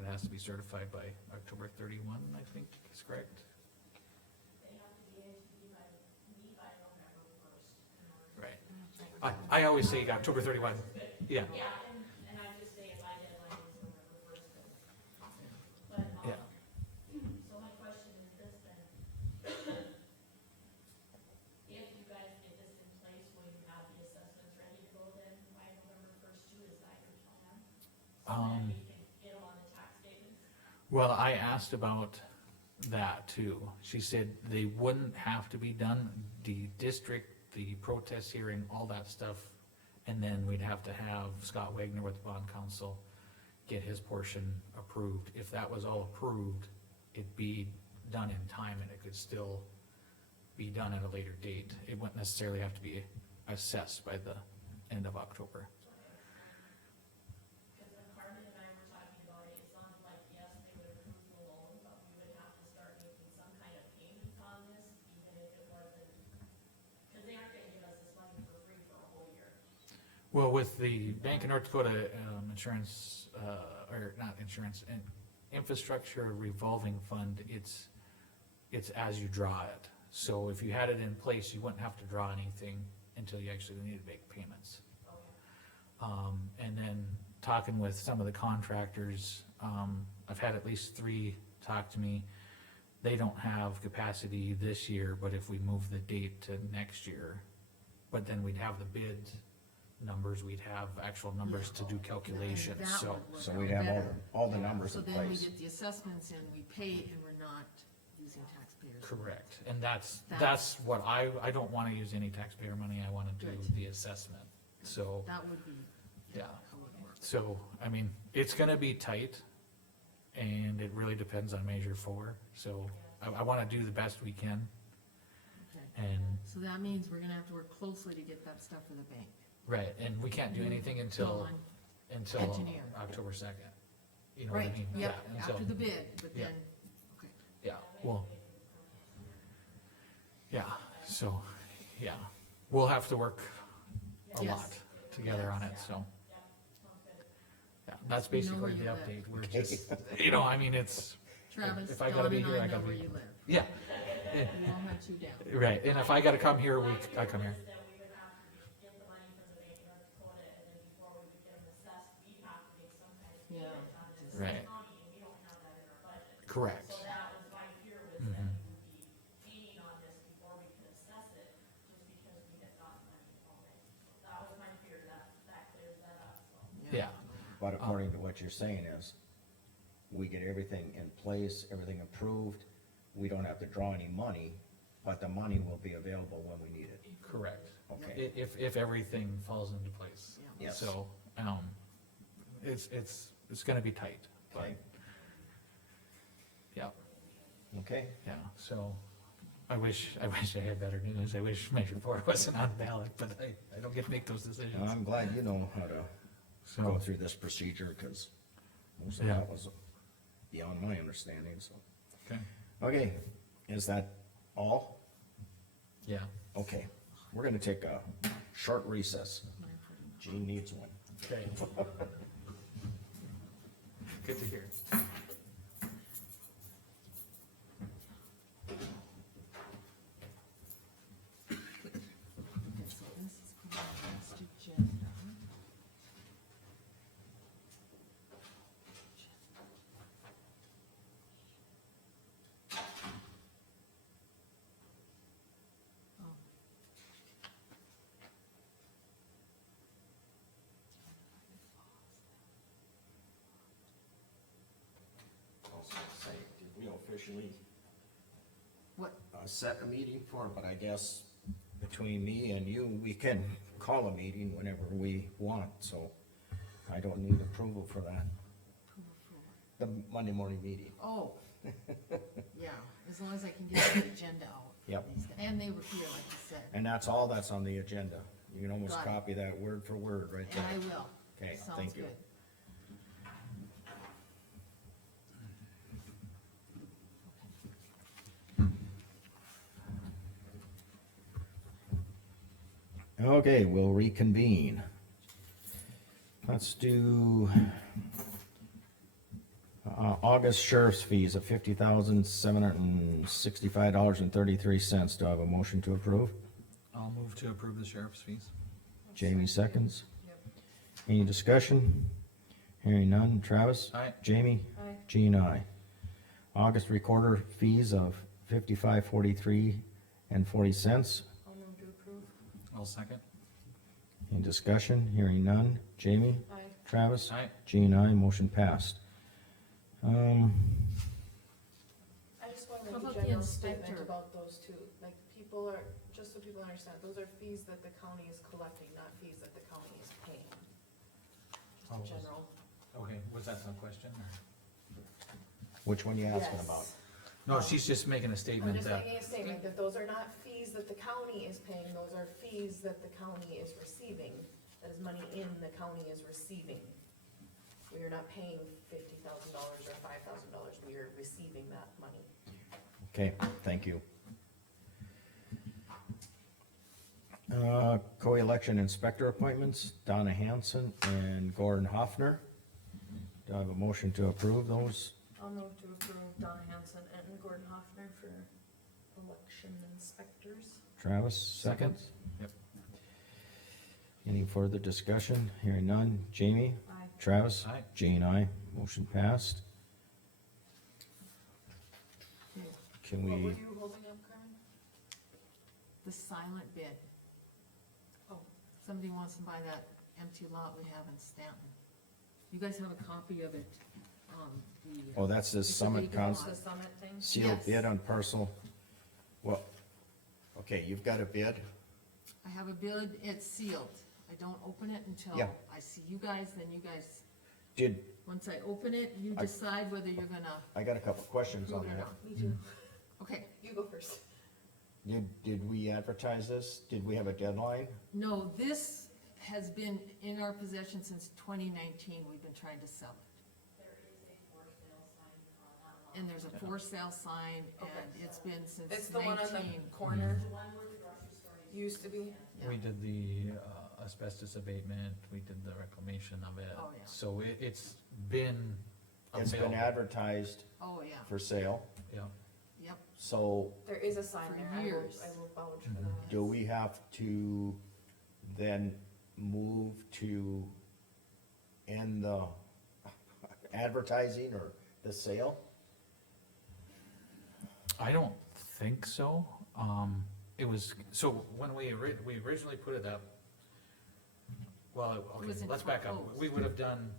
it has to be certified by October 31, I think is correct. They have to be by November first. Right. I always say October 31, yeah, Yeah, and I just say my deadline is November first. But, yeah. so my question is this then. If you guys get this in place, will you have the assessments ready to go then by November first too, is that your plan? So that we can get them on the tax statements? Well, I asked about that too. She said they wouldn't have to be done, the district, the protest hearing, all that stuff. And then we'd have to have Scott Wagner with the bond council get his portion approved. If that was all approved, it'd be done in time and it could still be done at a later date. It wouldn't necessarily have to be assessed by the end of October. Cause then Carmen and I were talking about it, it sounded like, yes, they would approve the loan, but we would have to start making some kind of payments on this, even if it wasn't, cause they aren't gonna give us this money for free for a whole year. Well, with the Bank of North Dakota, insurance, or not insurance, infrastructure revolving fund, it's as you draw it. So if you had it in place, you wouldn't have to draw anything until you actually needed to make payments. And then talking with some of the contractors, I've had at least 3 talk to me. They don't have capacity this year, but if we move the date to next year, but then we'd have the bid numbers, we'd have actual numbers to do calculations, That so. would work So out we'd have better. all the numbers So in then we place. get the assessments in, we pay, and we're not using taxpayers. Correct, and that's That's- what I don't wanna use any taxpayer money, I wanna do Good. the assessment, so, That would be yeah. how it would work. So, I mean, it's gonna be tight, and it really depends on Measure 4, so I wanna do the best we can, Okay. and, So that means we're gonna have to work closely to get that stuff for the bank. right, and we can't do anything until on- engineer. October 2nd. You know what I Right, mean? yep, Yeah, until- after the bid, but Yeah. then, okay. Yeah, well. Yeah, so, yeah, we'll have to work a Yes. lot together on it, so. Yeah, that's We know where basically the you live. update, we're just, you know, I mean, it's, Travis, if I gotta Dawn be and here, I I know gotta where be- you live. yeah, We won't hunt you down. right, and if I gotta come here, I come here. That we would have to get the money from the bank of North Dakota, and then before we would get them assessed, we'd have to make some kind of Yeah, payment on this Right. county, and we don't have that in our budget. Correct. So that was my fear, was Mhm. that we would be paying on this before we could assess it, just because we had gotten money already. So that was my fear, that clears that up, so. Yeah, But according to what you're saying is, we get everything in place, everything approved, we don't have to draw any money, but the money will be available when we need it. correct. Okay, If everything falls into place. Yeah. yes, So, it's gonna be tight, but, okay, yeah. okay, Yeah, so, I wish I had better news, I wish Measure 4 wasn't on ballot, but I don't get to make those Well, decisions, I'm glad you know how to go so, through this procedure, cause most of Yeah. that was beyond my understanding, so. okay, Okay, is that all? yeah. Okay, we're gonna take a short recess. Gene needs one. Okay. Good to hear. Okay, so this is going on the next agenda. Oh. Also, say, did we officially What, set a meeting for it, but I guess between me and you, we can call a meeting whenever we want, so I don't need approval for that, approval for what? the Monday morning meeting. Oh, yeah, as long as I can get the agenda out. Yep. And they were here, like you said, And that's all that's on the agenda. You can almost Got it. copy that word for word right and I there. will. Okay, Sounds thank you. good. Okay, we'll reconvene. Let's do August sheriff's fees of $50,765.33. Do I have a motion to approve? I'll move to approve the sheriff's fees. Jamie seconds. Yep. Any discussion? Hearing none. Travis? Aye. Jamie? Aye. Jean, aye. August recorder fees of $55.43.40. I'll move to approve. I'll second. Any discussion? Hearing none. Jamie? Aye. Travis? Aye. Jean, aye. Motion passed. I just wanna How make about a the general statement inspector? about those two, like, people are, just so people understand, those are fees that the county is collecting, not fees that the county is paying. Oh, Just in general. Okay, was that some question, or? Which one you asking Yes. about? No, she's just making a I'm statement just that, making a statement that those are not fees that the county is paying, those are fees that the county is receiving, that is money in the county is receiving. We are not paying $50,000 or $5,000, we are receiving that money. Okay, thank you. Co-election inspector appointments, Donna Hanson and Gordon Hoffner. Do I have a motion to approve those? I'll move to approve Donna Hanson and Gordon Hoffner for election construction inspectors. Travis, second. Yep. Any further discussion? Hearing none. Jamie? Aye. Travis? Aye. Jane, aye. Motion passed. Okay, Can What were we, you holding up, Carmen? the silent bid. Oh. Somebody wants to buy that empty lot we have in Stanton. You guys have a copy of it, the. oh, that's this It's a summit big cons, lot. The summit thing? sealed Yes. bid on parcel. Well, okay, you've got a bid? I have a bid, it's sealed. I don't open it until Yeah. I see you guys, then you guys, Did, once I open it, you I- decide whether you're gonna I got a couple questions approve on it or that. not. Me too. Okay, You go first. Did we advertise this? Did we have a deadline? no, this has been in our possession since 2019, we've been trying to sell it. There is a for sale sign on that lot. And there's a for sale sign, and Okay. it's been since It's the one on the 19. corner, The one where the grocery store used to be. Yeah. We did the asbestos abatement, we did the reclamation of it. Oh, yeah. So it's been It's been available. advertised Oh, yeah, for sale, Yeah, yep, so There is a sign For there. years. I will vouch for Mhm. that. do we have to then move to end the advertising or the sale? I don't think so, it was, so when we originally put it up, well, okay, wasn't let's back up, proposed. we would have done,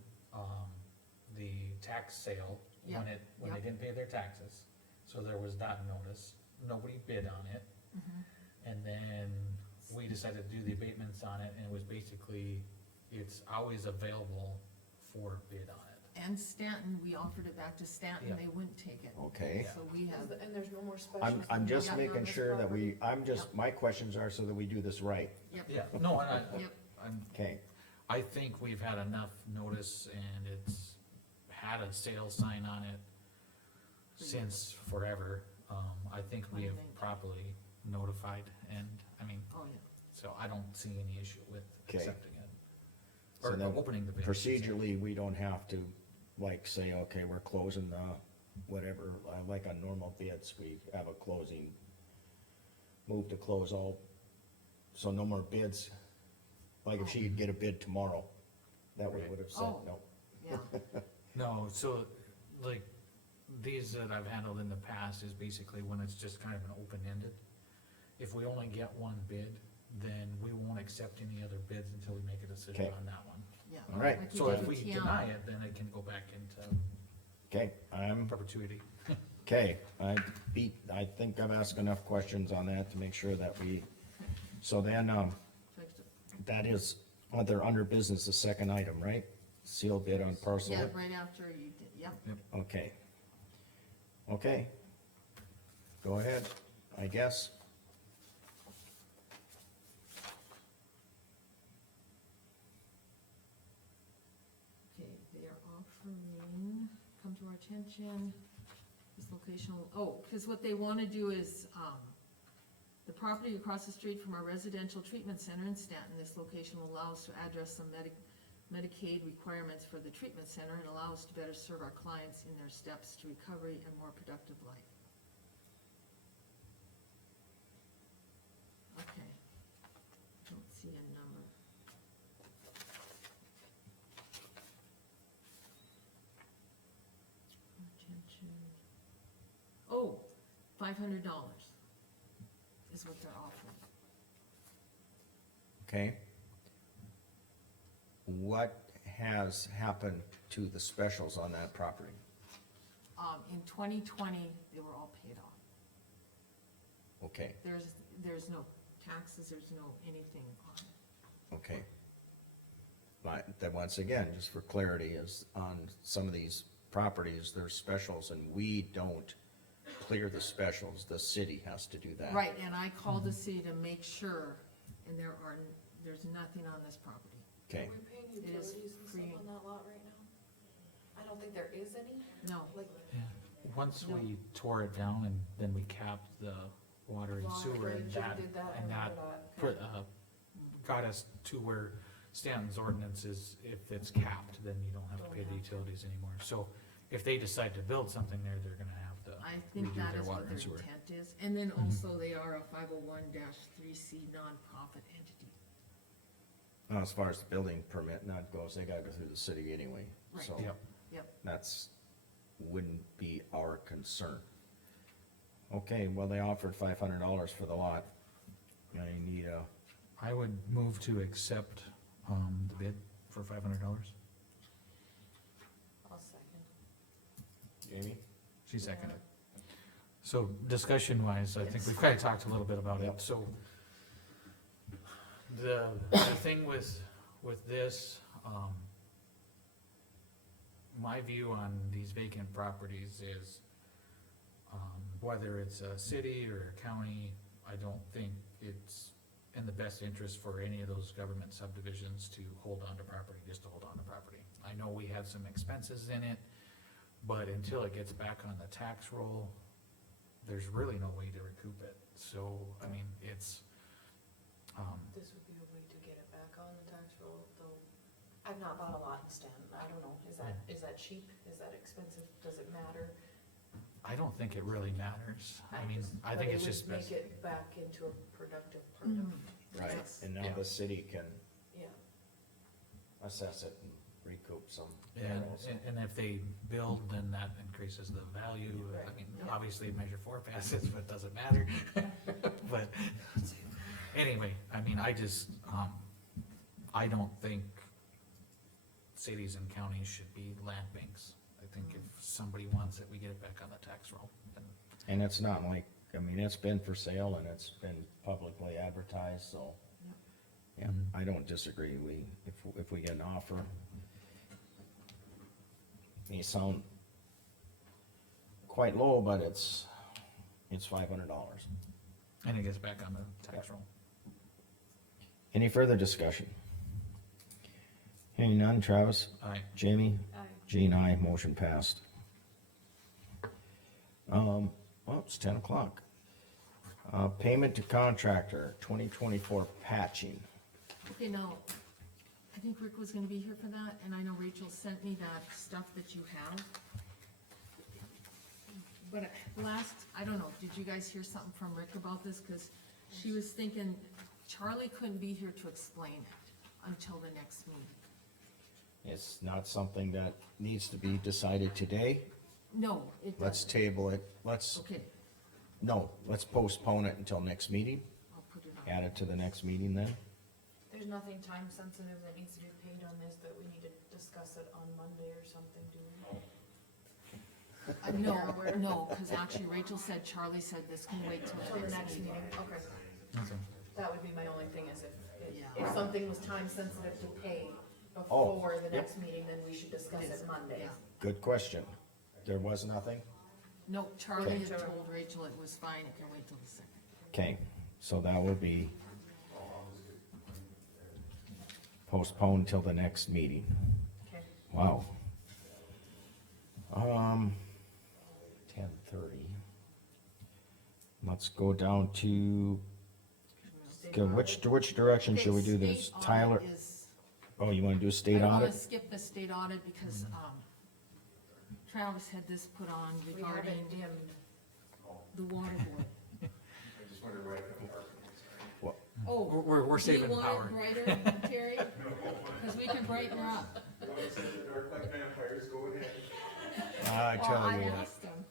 the tax sale Yeah, when they yeah. didn't pay their taxes, so there was that notice, nobody bid on it. And then we decided to do the abatements on it, and it was basically, it's always available for bid on it. and Stanton, we offered it back to Stanton, Yeah. they wouldn't take it, Okay, so we have, And there's no more specials. I'm just Yeah. making sure that we, my questions are so that we do this right, yep, Yeah, no, and yep, okay? I think we've had enough notice and it's had a sales sign on it For since forever. I think we have 2019. properly notified and, I mean, oh, yeah. so I don't see any issue with Okay. accepting it. So Or then opening the bid. I should say. Procedurally, we don't have to, like, say, okay, we're closing the, whatever, like on normal bids, we have a closing, move to close all, so no more bids. Like if she'd get a bid tomorrow, that we would have said, Oh. no. Yeah, No, so, like, these that I've handled in the past is basically when it's just kind of an open-ended. If we only get one bid, then we won't accept any other bids until we make a decision Okay. on that one. yeah. All right. Like we So did if with we Tiana. deny it, then it can go back into Okay, perpetuity. okay, I think I've asked enough questions on that to make sure that we, so then, Fixed it. that is, they're under business, the second item, right? Sealed bid on parcel. Yeah, right after you did, yep, Okay. Okay. Go ahead, I guess. okay, they are offering, come to our attention, this locational, cause what they wanna do is, the property across the street from our residential treatment center in Stanton, this location will allow us to address some Medicaid requirements for the treatment center and allow us to better serve our clients in their steps to recovery and more productive life. Okay, don't see a number. Attention. Oh, $500 is what they're offering. Okay. What has happened to the specials on that property? In 2020, they were all paid off. Okay, There's no taxes, there's no anything on it. okay. But then once again, just for clarity, is on some of these properties, there's specials and we don't clear the specials, the city has to do that. Right, and I called the city to make sure, and there's nothing on this property. Okay, Are we paying It is utilities and stuff free. on that lot right now? I don't think there is any, No, like, Yeah, once No. we tore it down and then we capped the water and sewer Rockridge, and we that, did that, I and that remember that. put, got us to where Stanton's ordinance is, if it's capped, then you don't have to pay the utilities anymore. So if they decide to build something there, they're gonna have to I think redo that their is water what and their sewer. intent is, and then also they are a 501(3)C nonprofit entity. Now, as far as the building permit and that goes, they gotta go through the city anyway, Right. so. Yep. Yep. That's, wouldn't be our concern. Okay, well, they offered $500 for the lot. I need a, I would move to accept, the bid for $500. I'll second. Jamie? She seconded. So discussion wise, I think we've kinda talked a little bit about it, Yep. so. The thing with this, my view on these vacant properties is, whether it's a city or a county, I don't think it's in the best interest for any of those government subdivisions to hold on to property, just to hold on to property. I know we have some expenses in it, but until it gets back on the tax roll, there's really no way to recoup it. So, I mean, it's, This would be a way to get it back on the tax roll, though. I've not bought a lot in Stanton, I don't know, is that cheap, is that expensive, does it matter? I don't think it really matters. I mean, I think it's just But best. it would make it back into a productive part of, Right, Yes. and now Yeah. the city can yeah. assess it and recoup some. And, minerals. and if they build, then that increases the value. I Right. mean, Yeah. obviously measure four passes, but it doesn't matter. But anyway, I mean, I just, I don't think cities and counties should be land banks. I think if somebody wants it, we get it back on the tax roll. And And it's not like, I mean, it's been for sale and it's been publicly advertised, so. Yeah, I don't disagree, if we get an offer. May sound quite low, but it's $500. And it gets back on the tax roll. Any further discussion? Hearing none, Travis, Aye. Jamie, Aye. Jean, I, motion passed. Well, it's 10 o'clock. Payment to contractor, 2024 patching. Okay, now, I think Rick was gonna be here for that, and I know Rachel sent me that stuff that you have. But I don't know, did you guys hear something from Rick about this? Cause she was thinking Charlie couldn't be here to explain it until the next meeting. It's not something that needs to be decided today. No, it Let's doesn't. table it. Let's postpone it until next meeting. I'll put it on. Add it to the next meeting then. There's nothing time sensitive that needs to be paid on this, that we need to discuss it on Monday or something, do we? No, cause actually Rachel said, Charlie said this can wait till Till the the next meeting. okay. Okay. That would be my only thing, is Yeah. if something was time sensitive to pay Oh, before the yep. next meeting, then we should discuss it Monday. Yeah. Good question. There was nothing? No, Charlie Okay. had told Rachel it was fine, it can wait till the second. Okay, so that will be postponed till the next meeting. Okay. Wow. 10:30. Let's go down to, State okay, audit. which direction should we do Okay, this? state audit Tyler, is- oh, you wanna do state I wanna audit? skip the state audit because, Travis had this put on We have regarding it dimmed. the water board. I just wondered where I put the parking. Oh. We're saving power. Do you want it brighter, Terry? Cause we can brighten her up. Dark like vampires, go ahead. I Well, tell I you, asked him.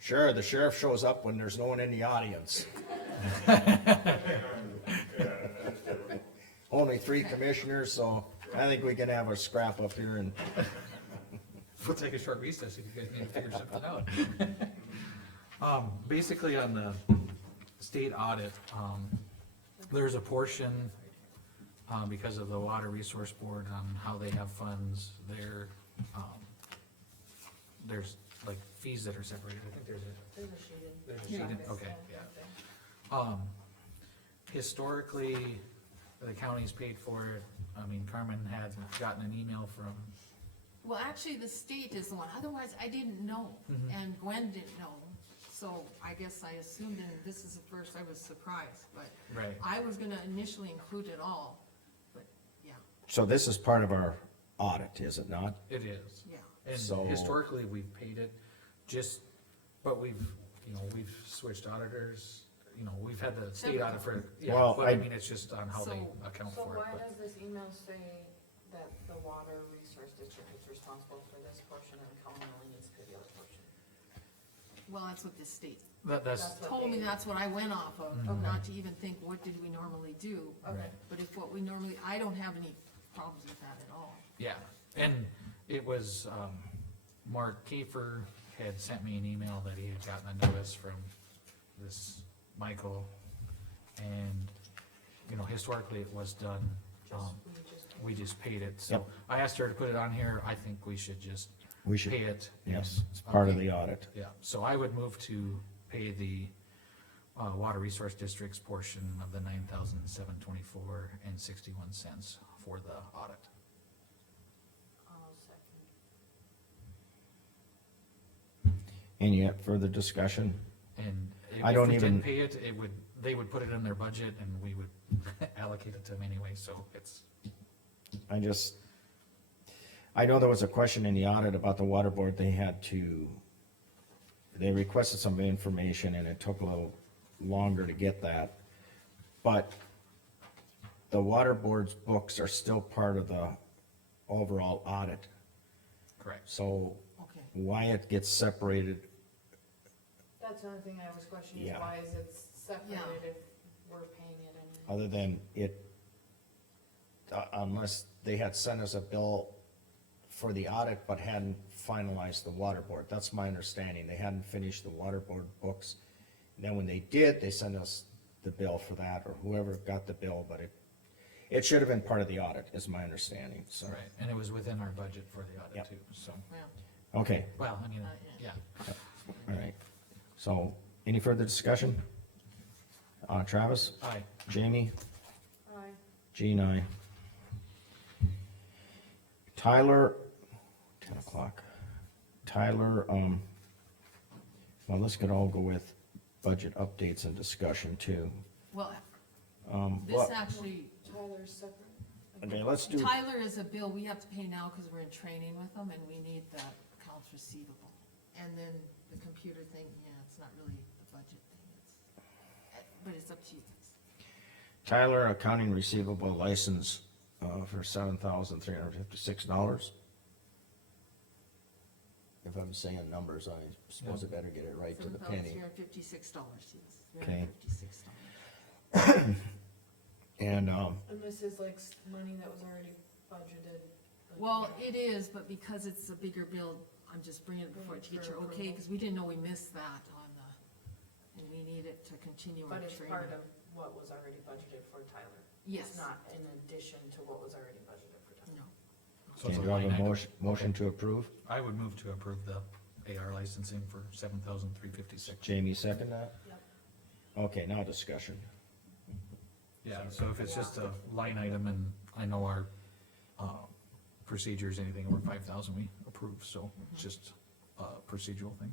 sure, the sheriff shows up when there's no one in the audience. Only 3 commissioners, so I think we can have a scrap up here and, We'll take a short recess if you guys need to figure something out. Basically on the state audit, there's a portion, because of the Water Resource Board on how they have funds, there's like fees that are separated. I think there's There's a sheet in. there's a sheet in, Yeah. okay, yeah. Historically, the county's paid for it. I mean, Carmen had gotten an email from, Well, actually, the state is the one, otherwise I didn't know, and Gwen didn't know. So I guess I assumed, and this is the first, I was surprised, but right, I was gonna initially include it all, but, yeah, so this is part of our audit, is it not? it is. yeah. And So- historically, we've paid it, just But we've switched auditors, we've had the state audit for, Well, but I I- mean, it's just on how they account So for it, why but, does this email say that the water resource district is responsible for this portion and the county only needs to pay the other portion? Well, that's what the state that's, told me, that's what I went off of, Mhm. not to even think, what did we normally do? Right. But if what we normally, I don't have any problems with that at all. yeah, and it was, Mark Kiefer had sent me an email that he had gotten a notice from this Michael, and, historically it was done, we just paid it, so. Yep. I asked her to put it on here, I think we should just We should, pay it. yes, it's part of Okay. the audit. Yeah, so I would move to pay the, Water Resource District's portion of the 9,724.61 for the audit. I'll second. Any further discussion? And I if don't we even- didn't pay it, they would put it in their budget and we would allocate it to them anyway, so it's, I know there was a question in the audit about the water board, they requested some information and it took a little longer to get that. But the water board's books are still part of the overall audit, correct. so Okay, why it gets separated, That's another thing I was questioning, is Yeah. why is it separated if we're paying it and. other than it, unless they had sent us a bill for the audit but hadn't finalized the water board, that's my understanding, they hadn't finished the water board books. And then when they did, they sent us the bill for that, or whoever got the bill, but it should have been part of the audit, is my understanding, so. Right, and it was within our budget for the audit Yep. too, so, well, Okay, well, I mean, Yeah. yeah. all right, so, any further discussion? Travis, Aye, Jamie, Aye. Jean, I. Tyler, 10 o'clock. Tyler, well, this could all go with budget updates and discussion too. well, this What, actually, Tyler's separate. okay, let's do, Tyler is a bill we have to pay now because we're in training with them and we need the accounts receivable. And then the computer thing, yeah, it's not really the budget thing, but it's up to you guys. Tyler, accounting receivable license, for $7,356. If I'm saying numbers, I suppose I better get it right to the penny. $7,356, yes, Okay. $356. And, And this is like money that was already budgeted. like, Well, yeah. it is, but because it's a bigger bill, I'm just bringing it before to get your okay, because we didn't know we missed that on the, and we need it to continue our But it's training. part of what was already budgeted for Tyler. Yes. It's not in addition to what was already budgeted for Tyler. No. so it's okay, a do I line have a item. motion to approve? I would move to approve the AR licensing for 7,356. Jamie, second that? Yep. Okay, now discussion. Yeah, so if it's just a line item and I know our, procedures, anything over 5,000 we approve, so it's just a procedural thing.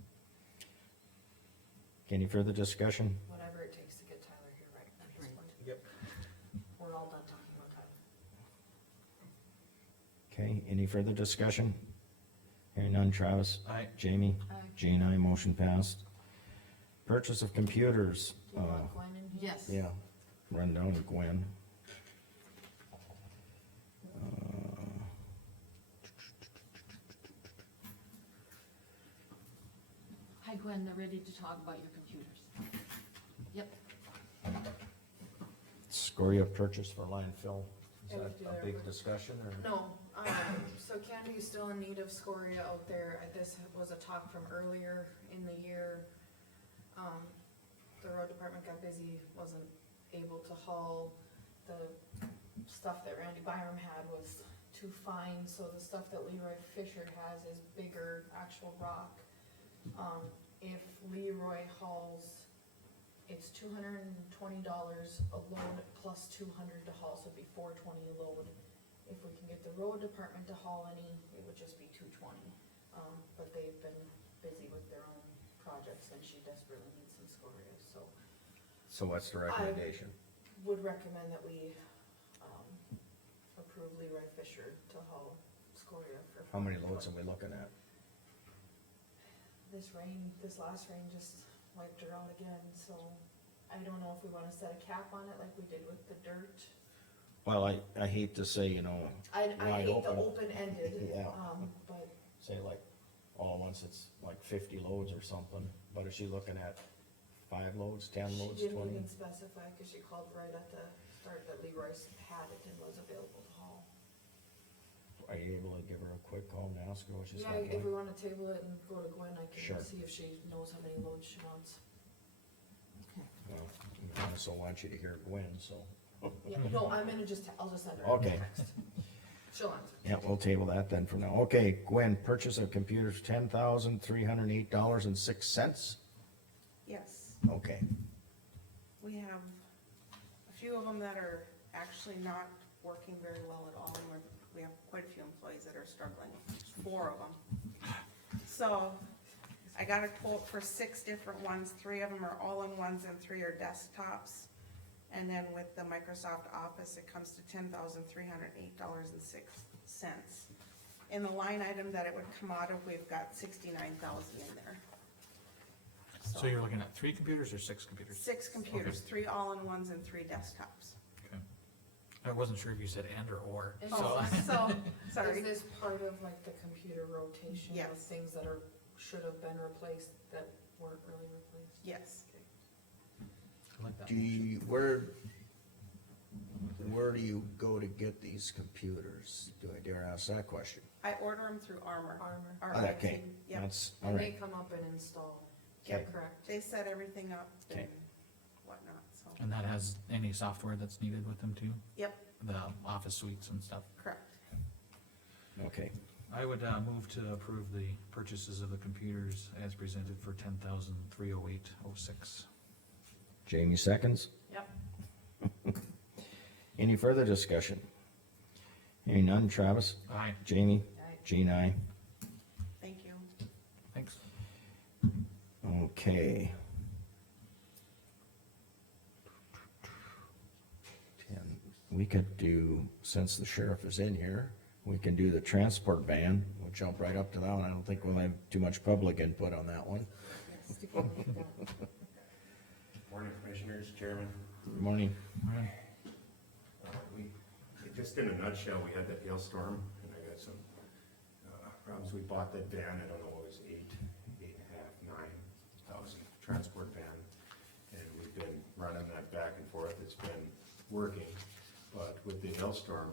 Any further discussion? Whatever it takes to get Tyler here right at this Right. point. Yep. We're all done talking about Tyler. Okay, any further discussion? Hearing none, Travis, Aye, Jamie, Aye. Jean, I, motion passed. Purchase of computers, Do you want Glenn in here? Yes. yeah, run down to Gwen. Hi Gwen, they're ready to talk about your computers. Yep, Scoria purchase for landfill, is Yeah, we that do a that. big discussion, or? No, so Candy's still in need of scoria out there. This was a talk from earlier in the year. The road department got busy, wasn't able to haul. The stuff that Randy Byram had was too fine, so the stuff that Leroy Fisher has is bigger, actual rock. If Leroy hauls, it's $220 a load plus 200 to haul, so it'd be $420 a load. If we can get the road department to haul any, it would just be $220. But they've been busy with their own projects and she desperately needs some scoria, so So what's the recommendation? would recommend that we, approve Leroy Fisher to haul scoria for. How many loads are we looking at? this last rain just wiped her out again, so I don't know if we wanna set a cap on it like we did with the dirt. Well, I hate to say, you know, I Wide hate the open. open-ended, Yeah. but say like, all at once it's like 50 loads or something, but is she looking at 5 loads, 10 loads, she didn't 20? even specify, cause she called right at the start that Leroy had it and was available to haul. Are you able to give her a quick call and ask her what she's Yeah, looking if at? we wanna table it and go to Gwen, I Sure. can see if she knows how many loads she wants. Well, I also want you to hear Gwen, so. Yeah, no, I'm gonna I'll just send her Okay. a text. She'll answer. Yeah, we'll table that then for now. Okay, Gwen, purchase of computers, $10,308.06. Yes, Okay, we have a few of them that are actually not working very well at all, and we have quite a few employees that are struggling, 4 of them. So, I got a quote for 6 different ones, 3 of them are all-in-ones and 3 are desktops. And then with the Microsoft Office, it comes to $10,308.06. In the line item that it would come out of, we've got 69,000 in there. So you're looking at 3 computers or 6 computers? 6 computers, 3 all-in-ones and 3 desktops. Okay. I wasn't sure if you said and or, And so. So, sorry. Is this part of like the computer rotation of Yes. things that should have been replaced that weren't really replaced? Yes, I like that do motion. you, where do you go to get these computers? Do I dare ask that question? I order them through Armor. Armor. Our Okay, IT, yep. that's, And they alright, come up and install, Okay. correct? They set everything up and Okay. whatnot, so, And that has any software that's needed with them too? yep, The office suites and stuff? correct. okay. I would, move to approve the purchases of the computers as presented for $10,308.06. Jamie seconds? Yep. Any further discussion? Hearing none, Travis, Aye, Jamie, Right. Jean, aye. Thank you. thanks. Okay. 10. We could do, since the sheriff is in here, we can do the transport ban. We'll jump right up to that one. I don't think we'll have too much public input on that one. Morning, Commissioners, Chairman. Good morning. Aye. Just in a nutshell, we had that hailstorm, and I got some problems. We bought that van, I don't know, it was 8.5, 9,000 transport van. And we've been running that back and forth. It's been working. But with the hailstorm,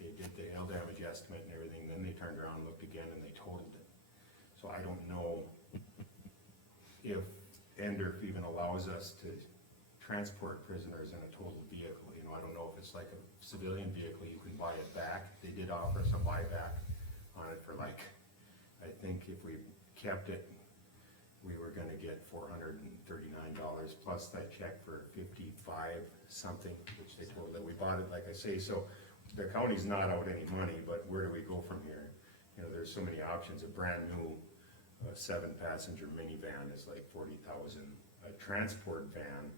they did the hail damage estimate and everything, then they turned around, looked again, and they totaled it. So I don't know if Endorf even allows us to transport prisoners in a totaled vehicle. You know, I don't know if it's like a civilian vehicle, you can buy it back. They did offer us a buyback on it for like, I think if we kept it, we were gonna get $439 plus that check for 55 something, which they told that we bought it, like I say, so the county's not out any money, but where do we go from here? You know, there's so many options. A brand new 7-passenger minivan is like 40,000. A transport van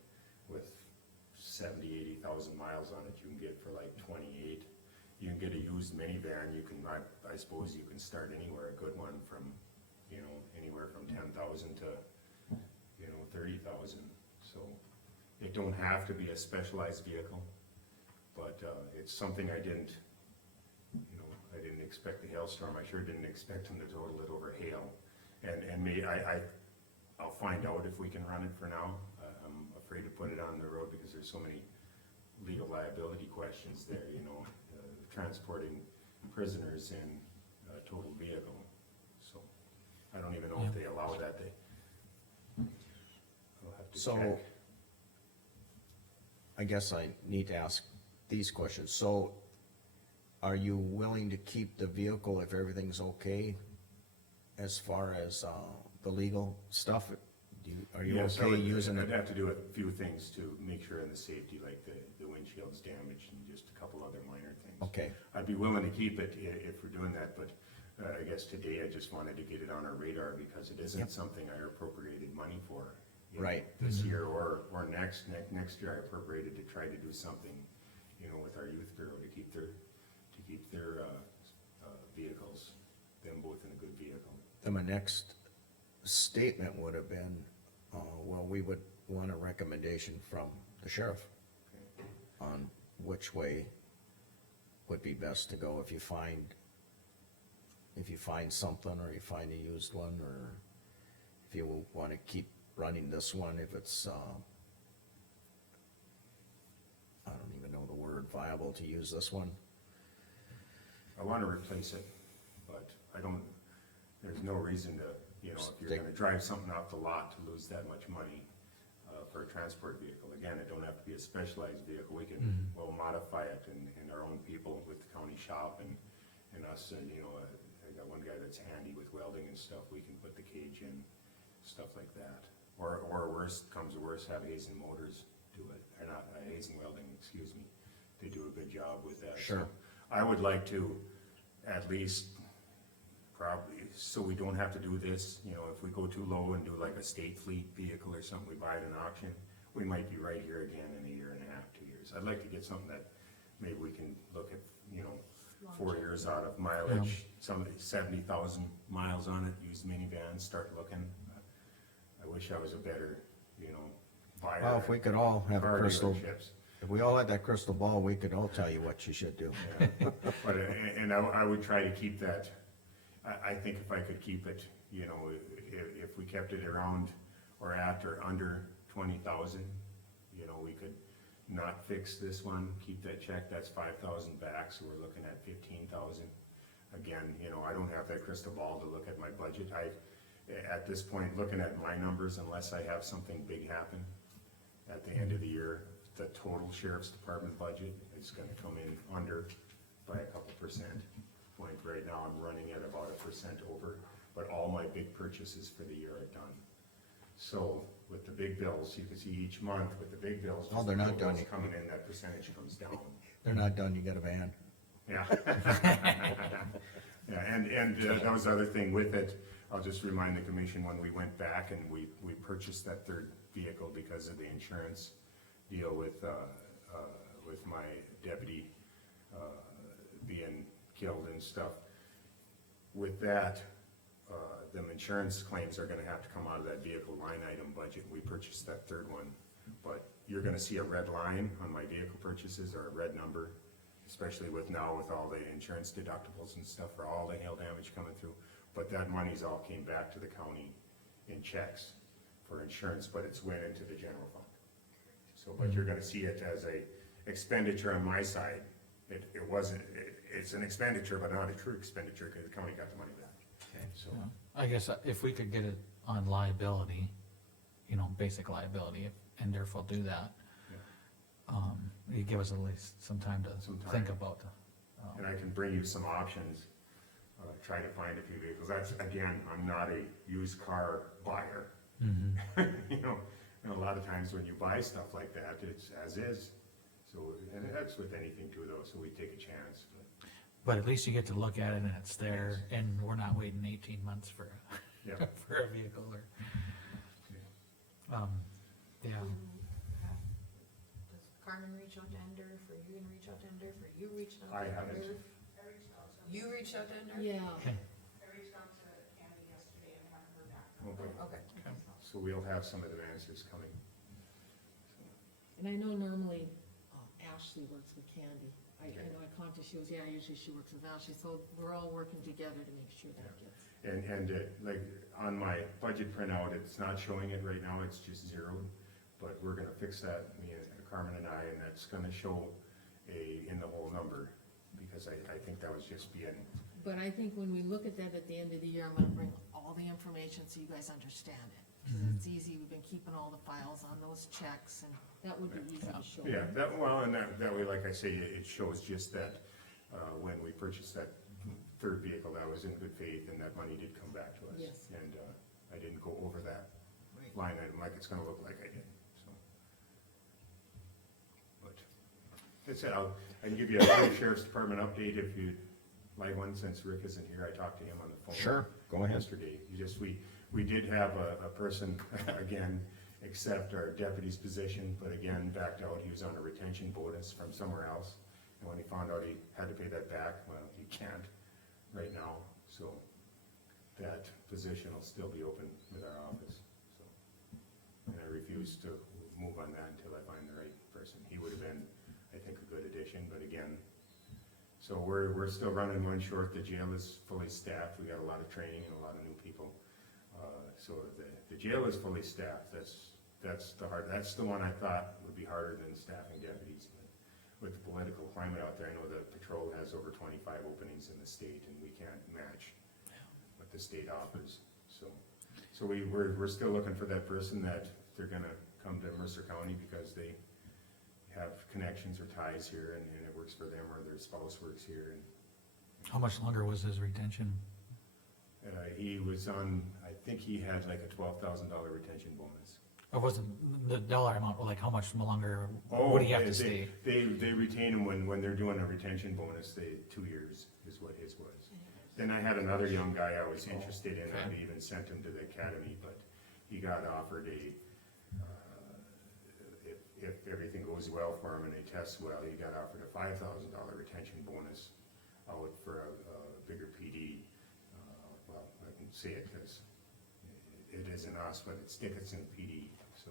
with 70,000-80,000 miles on it, you can get for like 28. You can get a used minivan, you can, I suppose you can start anywhere, a good one from, you know, anywhere from 10,000 to, you know, 30,000. So it don't have to be a specialized vehicle, but it's something I didn't, you know, I didn't expect the hailstorm. I sure didn't expect them to total it over hail. And I'll find out if we can run it for now. I'm afraid to put it on the road because there's so many legal liability questions there, you know, transporting prisoners in a total vehicle. So I don't even know if they allow that. I'll have to So, check. I guess I need to ask these questions. So, are you willing to keep the vehicle if everything's okay? As far as, the legal stuff, are you Yes, I okay would- using I'd it? have to do a few things to make sure in the safety, like the windshield's damaged and just a couple other minor things. Okay, I'd be willing to keep it if we're doing that, but I guess today I just wanted to get it on our radar because it isn't something I appropriated money for. you know, Right. This year or next year I appropriated to try to do something, you know, with our youth bureau to keep their vehicles, them both in a good vehicle. then my next statement would have been, well, we would want a recommendation from the sheriff on which way would be best to go if you find something, or you find a used one, or if you wanna keep running this one, if it's, I don't even know the word, viable to use this one. I wanna replace it, but I don't, there's no reason to, you know, if you're gonna drive something off the lot to lose that much money, for a transport vehicle. Again, it don't have to be a specialized vehicle, we can, we'll modify it and our own people with the county shop and us, and, you know, I got one guy that's handy with welding and stuff, we can put the cage in, stuff like that. Or worst comes to worst, have Hazen Motors do it, or not, Hazen Welding, excuse me, they do a good job with that. Sure. So I would like to at least, probably, so we don't have to do this, you know, if we go too low and do like a state fleet vehicle or something, we buy it in auction, we might be right here again in a year and a half, 2 years. I'd like to get something that maybe we can look at, you know, 4 years out of mileage, some 70,000 miles on it, used minivans, start looking. I wish I was a better, you know, buyer. Well, if we could all have a car crystal, dealerships. if we all had that crystal ball, we could all tell you what you should do. Yeah. But, and I would try to keep that, I think if I could keep it, you know, if we kept it around or at or under 20,000, you know, we could not fix this one, keep that check, that's 5,000 back, so we're looking at 15,000. Again, you know, I don't have that crystal ball to look at my budget. At this point, looking at my numbers, unless I have something big happen at the end of the year, the total sheriff's department budget is gonna come in under by a couple percent. Point right now, I'm running at about 1% over, but all my big purchases for the year are done. So with the big bills, you can see each month with the big bills. Oh, they're not done. Coming in, that percentage comes down. They're not done, you got a van. Yeah. Yeah, and that was the other thing with it, I'll just remind the commission, when we went back and we purchased that third vehicle because of the insurance deal with my deputy, being killed and stuff. With that, them insurance claims are gonna have to come out of that vehicle line item budget, we purchased that third one. But you're gonna see a red line on my vehicle purchases, or a red number, especially with now with all the insurance deductibles and stuff for all the hail damage coming through. But that money's all came back to the county in checks for insurance, but it's went into the general fund. So, but you're gonna see it as a expenditure on my side. It wasn't, it's an expenditure, but not a true expenditure, because the county got the money back. So, I guess if we could get it on liability, you know, basic liability, and therefore do that, you give us at least some time to Some time. think about. and I can bring you some options, try to find a few vehicles. That's, again, I'm not a used car buyer. You know, and a lot of times when you buy stuff like that, it's as is. So, and that's with anything too though, so we take a chance. But at least you get to look at it and it's there, and we're not waiting 18 months for, Yeah. for a vehicle or, yeah. Does Carmen reach out to Ender, for you to reach out to Ender, for you reached out I to haven't. Ender? You reached out to Ender? Yeah, I reached out to Candy yesterday and haven't heard back from her. Okay, Okay. so we'll have some of the answers coming. and I know normally Ashley works with Candy. I know I contacted, she goes, yeah, usually she works with Ashley, so we're all working together to make sure that gets. And like, on my budget printout, it's not showing it right now, it's just zeroed, but we're gonna fix that, me and Carmen and I, and that's gonna show in the whole number, because I think that was just being, But I think when we look at that at the end of the year, I'm gonna bring all the information so you guys understand it. 'Cause it's easy, we've been keeping all the files on those checks, and that would be easy to show. yeah, that, well, and that way, like I say, it shows just that, when we purchased that third vehicle, that was in good faith, and that money did come back to us. Yes. And, I didn't go over that Right. line item like it's gonna look like I did, so. But, that's it, I can give you a sheriff's department update if you'd like one, since Rick isn't here, I talked to him on the phone. Sure, go ahead. Yesterday, we did have a person, again, accept our deputy's position, but again, backed out, he was on a retention bonus from somewhere else. And when he found out he had to pay that back, well, he can't right now, so that position will still be open with our office, so. And I refuse to move on that until I find the right person. He would have been, I think, a good addition, but again, so we're still running one short. The jail is fully staffed. We got a lot of training and a lot of new people. So the jail is fully staffed. That's the one I thought would be harder than staffing deputies. But with the political climate out there, I know the patrol has over 25 openings in the state, and we can't match what the state offers. So we're still looking for that person that they're gonna come to Mercer County because they have connections or ties here, and it works for them, or their spouse works here. And How much longer was his retention? he was on, I think he had like a $12,000 retention bonus. Or wasn't the dollar amount, like how much longer would he have to stay? They retain him when they're doing a retention bonus, 2 years is what his was. Then I had another young guy I was interested in, I even sent him to the academy, but he got offered if everything goes well for him and they test well, he got offered a $5,000 retention bonus out for a bigger PD. Well, I can say it because it isn't us, but it's Dickinson PD, so,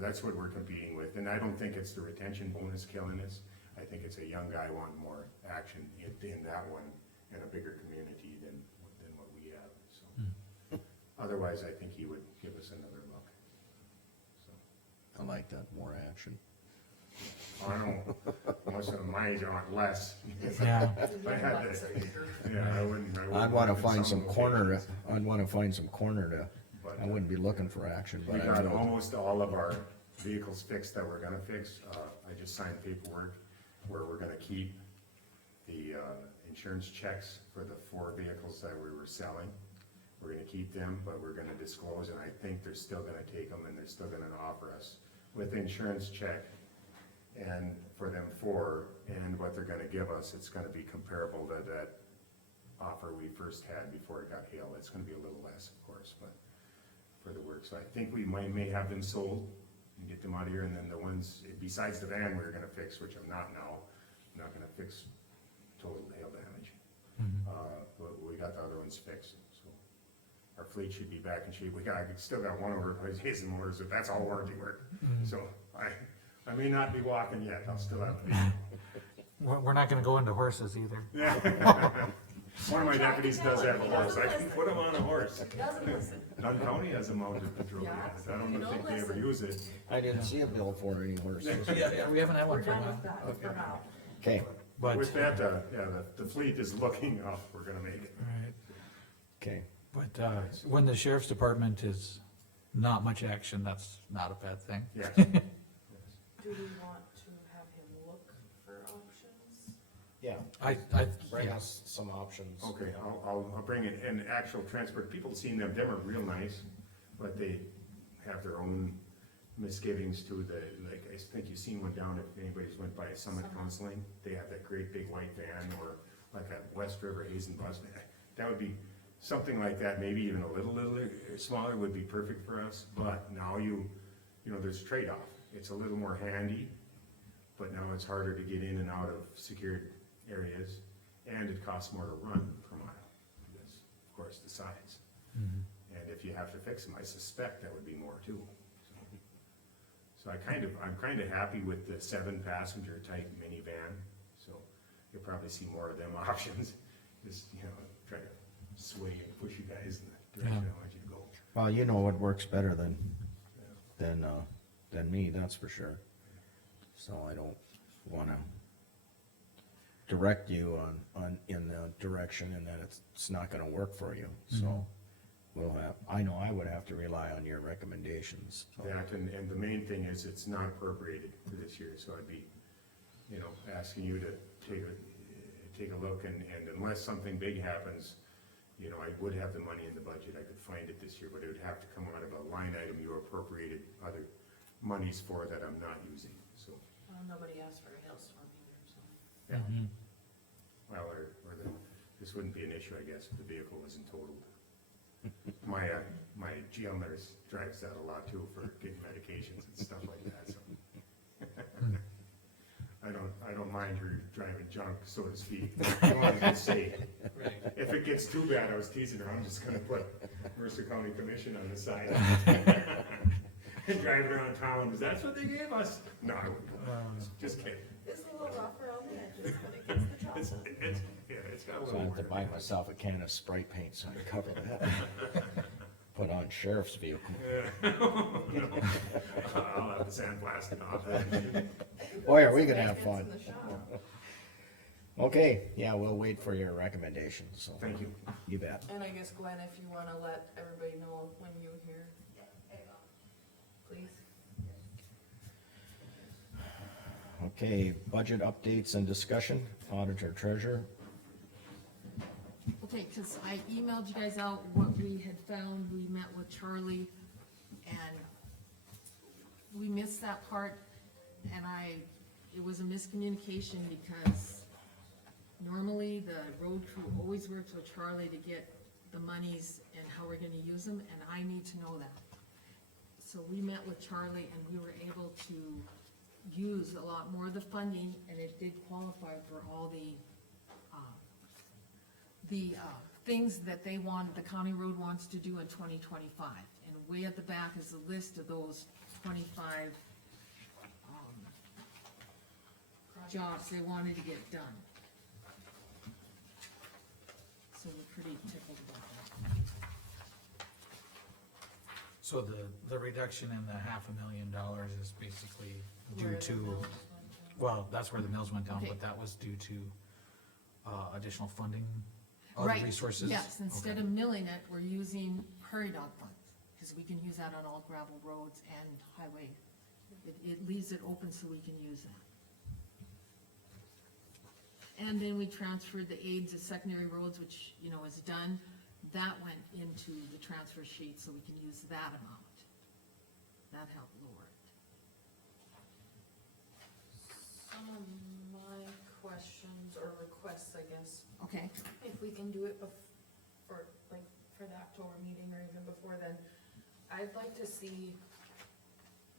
that's what we're competing with, and I don't think it's the retention bonus killing us. I think it's a young guy wanting more action in that one, and a bigger community than what we have, so. Otherwise, I think he would give us another look, so. I like that, more action. I know, most of mine want less. Yeah, I had to, yeah, I wouldn't. I'd wanna find in some corner, to, But I wouldn't be looking for action, we but I got would. almost all of our vehicles fixed that we're gonna fix. I just signed paperwork where we're gonna keep the, insurance checks for the 4 vehicles that we were selling. We're gonna keep them, but we're gonna disclose, and I think they're still gonna take them, and they're still gonna offer us with the insurance check. And for them 4, and what they're gonna give us, it's gonna be comparable to that offer we first had before it got hailed. It's gonna be a little less, of course, but for the work. So I think we may have them sold and get them out of here, and then the ones, besides the van we were gonna fix, which I'm not now, I'm not gonna fix total hail damage. But we got the other ones fixed, so our fleet should be back in shape. I still got one over at Hazen Motors, but that's all warranty work. So I may not be walking yet, I'll still have to. we're not gonna go into horses either. One of my deputies does have a horse, I can put him on a horse. Doesn't listen. Dunn County has a mounted patrol, Yeah, unit. I don't you think they don't ever use it. I didn't see a bill for any horses. Yeah, we haven't had We're one for a done while. with that for now. Okay, But, With that, the fleet is looking up, we're gonna make it. right, okay. but, when the sheriff's department is not much action, that's not a bad thing. Yes. Do we want to have him look for options? Yeah, bring Yeah. us some options. Okay, I'll bring it, and actual transport, people seen them are real nice, but they have their own misgivings too, like, I think you've seen one down, if anybody's went by Summit Counseling, they have that great big white van, or like a West River Hazen bus, that would be, something like that, maybe even a little smaller would be perfect for us, but now there's trade-off, it's a little more handy, but now it's harder to get in and out of secured areas, and it costs more to run per mile, because, of course, the size. And if you have to fix them, I suspect that would be more too. So I'm kind of happy with the 7-passenger type minivan, so you'll probably see more of them options. Just, try to sway and push you guys in the direction I want you to go. Well, you know what works better than me, that's for sure. So I don't wanna direct you in the direction and that it's not gonna work for you, so. I know I would have to rely on your recommendations, so. That, and the main thing is it's not appropriated for this year, so I'd be, asking you to take a look, and unless something big happens, I would have the money in the budget, I could find it this year, but it would have to come out of a line item you appropriated other monies for that I'm not using, so. Well, nobody asked for a hailstorm either, so. Yeah. Well, this wouldn't be an issue, I guess, if the vehicle wasn't totaled. My jail nurse drives that a lot too for getting medications and stuff like that, so. I don't mind her driving junk, so to speak. As long as it's safe. Right. If it gets too bad, I was teasing her, I'm just gonna put Mercer County Commission on the side. And drive around town, is that what they gave us? No, I wouldn't. Just kidding. It's a little rough around the edges, but it gets the job It's, done. yeah, it's got a So I little have to work. buy myself a can of spray paint so I can cover that. Put on sheriff's vehicle. Yeah. I'll have the sandblasting off. Boy, are we gonna have It's fun. in the shop. Okay, yeah, we'll wait for your recommendations, so. Thank you. You bet. And I guess Gwen, if you wanna let everybody know when you hear, please. Okay, budget updates and discussion, auditor treasurer. Okay, cause I emailed you guys out what we had found, we met with Charlie, and we missed that part, and it was a miscommunication because normally the road crew always works with Charlie to get the monies and how we're gonna use them, and I need to know that. So we met with Charlie and we were able to use a lot more of the funding, and it did qualify for all the things that they want, the county road wants to do in 2025. And way at the back is a list of those 25, jobs they wanted to get done. So we're pretty tickled about that. So the reduction in the $500,000 is basically due Where the to, mills went down. well, that's where the mills went down, Okay. but that was due to, additional funding, other Right, resources? yes, instead Okay. of milling it, we're using prairie dog funds, cause we can use that on all gravel roads and highway. It leaves it open so we can use that. And then we transferred the aids of secondary roads, which, you know, is done, that went into the transfer sheet, so we can use that amount. That helped lower it. Some of my questions or requests, I guess, Okay, if we can do it for, like, for the October meeting or even before then, I'd like to see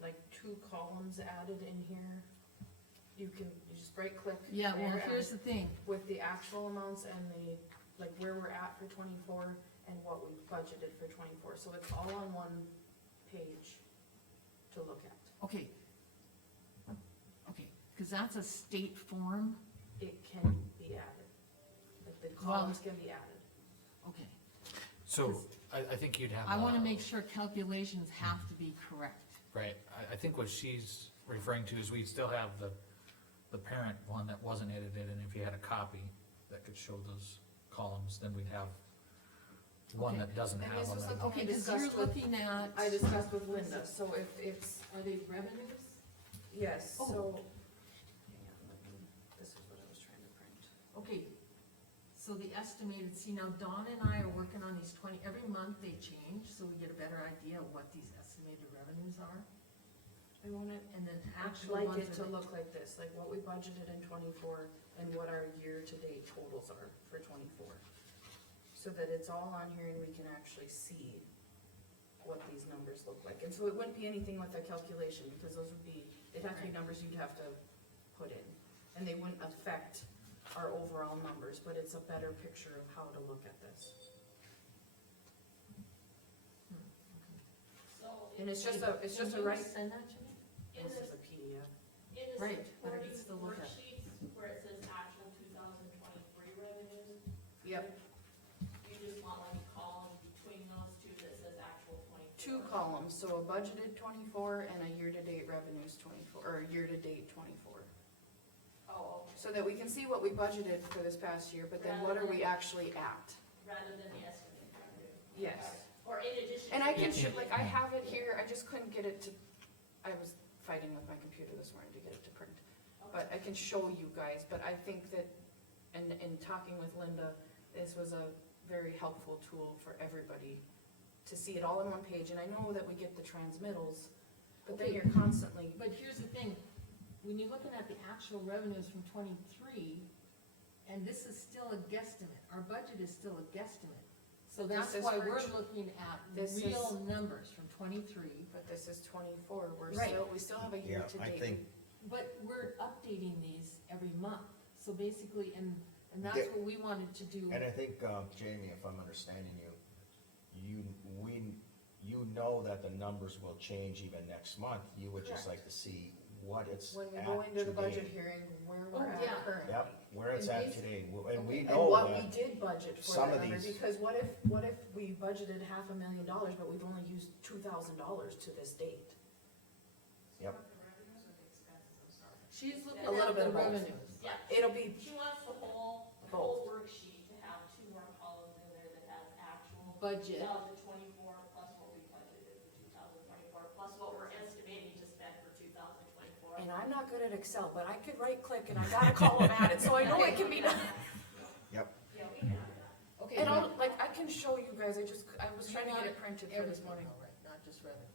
like 2 columns added in here. You just right click. yeah, well, there here's and the thing, with the actual amounts and the, like, where we're at for 24 and what we budgeted for 24, so it's all on one page to look at. okay. Okay, cause that's a state form, It can be added, like the columns can be added. okay. So, I think you'd have. I wanna make sure calculations have to be correct. Right, I think what she's referring to is we'd still have the parent one that wasn't edited, and if you had a copy that could show those columns, then we'd have one Okay. that doesn't And have this them. was and- like- Okay, I cause you're discussed with- looking at. I discussed with Linda, so if it's, Are they revenues? yes, Oh. so, hang on, this is what I was trying to print. Okay, so the estimated, see now Dawn and I are working on these every month they change, so we get a better idea of what these estimated revenues are, I want it, and then I'd actual like ones it are to look like this, like what we budgeted in 24 and what our year-to-date totals are for 24. So that it's all on here and we can actually see what these numbers look like. And so it wouldn't be anything with a calculation, because those would be, it'd have to be numbers you'd have to put in. And they wouldn't affect our overall numbers, but it's a better picture of how to look at this. So. And it's just a Can you right, send that to me? In this this, is a PDF. in the Right, but I supporting can still look at it. worksheets where it says actual 2023 revenues, Yep, you just want like a column between those two that says actual 24. 2 columns, so a budgeted 24 and a year-to-date revenues 24, or year-to-date 24. Oh, okay, So that we can see what we budgeted for this past year, but then what are we actually at? rather than the estimated revenue. Yes. Or in addition. And I to- can, like, I have it here, I just couldn't get it to, I was fighting with my computer this morning to get it to print. But I can show you guys, but I think that, and in talking with Linda, this was a very helpful tool for everybody to see it all in one page, and I know that we get the transmittals, but then Okay. you're constantly, But here's the thing, when you're looking at the actual revenues from 23, and this is still a guesstimate, our budget is still a guesstimate. So This that's is why for we're tr- looking at this real is- numbers from 23, but this is 24, Right. we still have a Yeah, year-to-date. I think, but we're updating these every month. So basically, and And that's what we wanted to do. And I think, Jamie, if I'm understanding you, you know that the numbers will change even next month, you would just like to see what it's When we at go into the budget today. hearing, where Oh, we're at yeah. currently. Yep, where it's And at basi- today, and we And know what we that, did budget for some that of number, these- because what if we budgeted $500,000, but we've only used $2,000 to this date? yep, She's looking A little at bit the of both. revenues. Yeah, It'll be, she wants the whole worksheet to have two more columns in there that has actual Budget. 2024 plus what we budgeted for 2024, plus what we're estimating to spend for 2024. and I'm not good at Excel, but I could right click and I got a column added, so I know it can be done. yep. Yeah, we can do that. Okay. And I can show you guys, I was trying to get it printed for this Everything, morning. all right, not just revenue.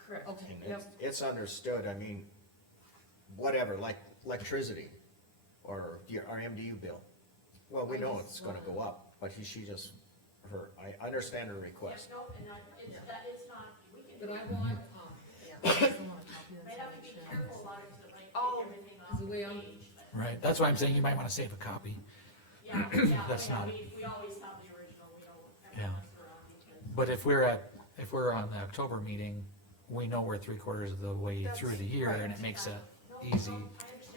Correct. Okay. And Yep. it's understood, I mean, whatever, like electricity, or our MDU bill. Well, we know it's gonna go up, but she just, I understand her request. Yeah, no, and it's not, we can. But I want, yeah, I just don't want a copy of Might have to be this. careful about it, cause it might Oh, take everything off is the the way I'm- page, but, Right, that's why I'm saying you might wanna save a copy, yeah, That's not- we always have the original, we don't ever Yeah. mess around because. but if we're on the October meeting, we know we're 3/4 of the way through the year, and it makes it easy.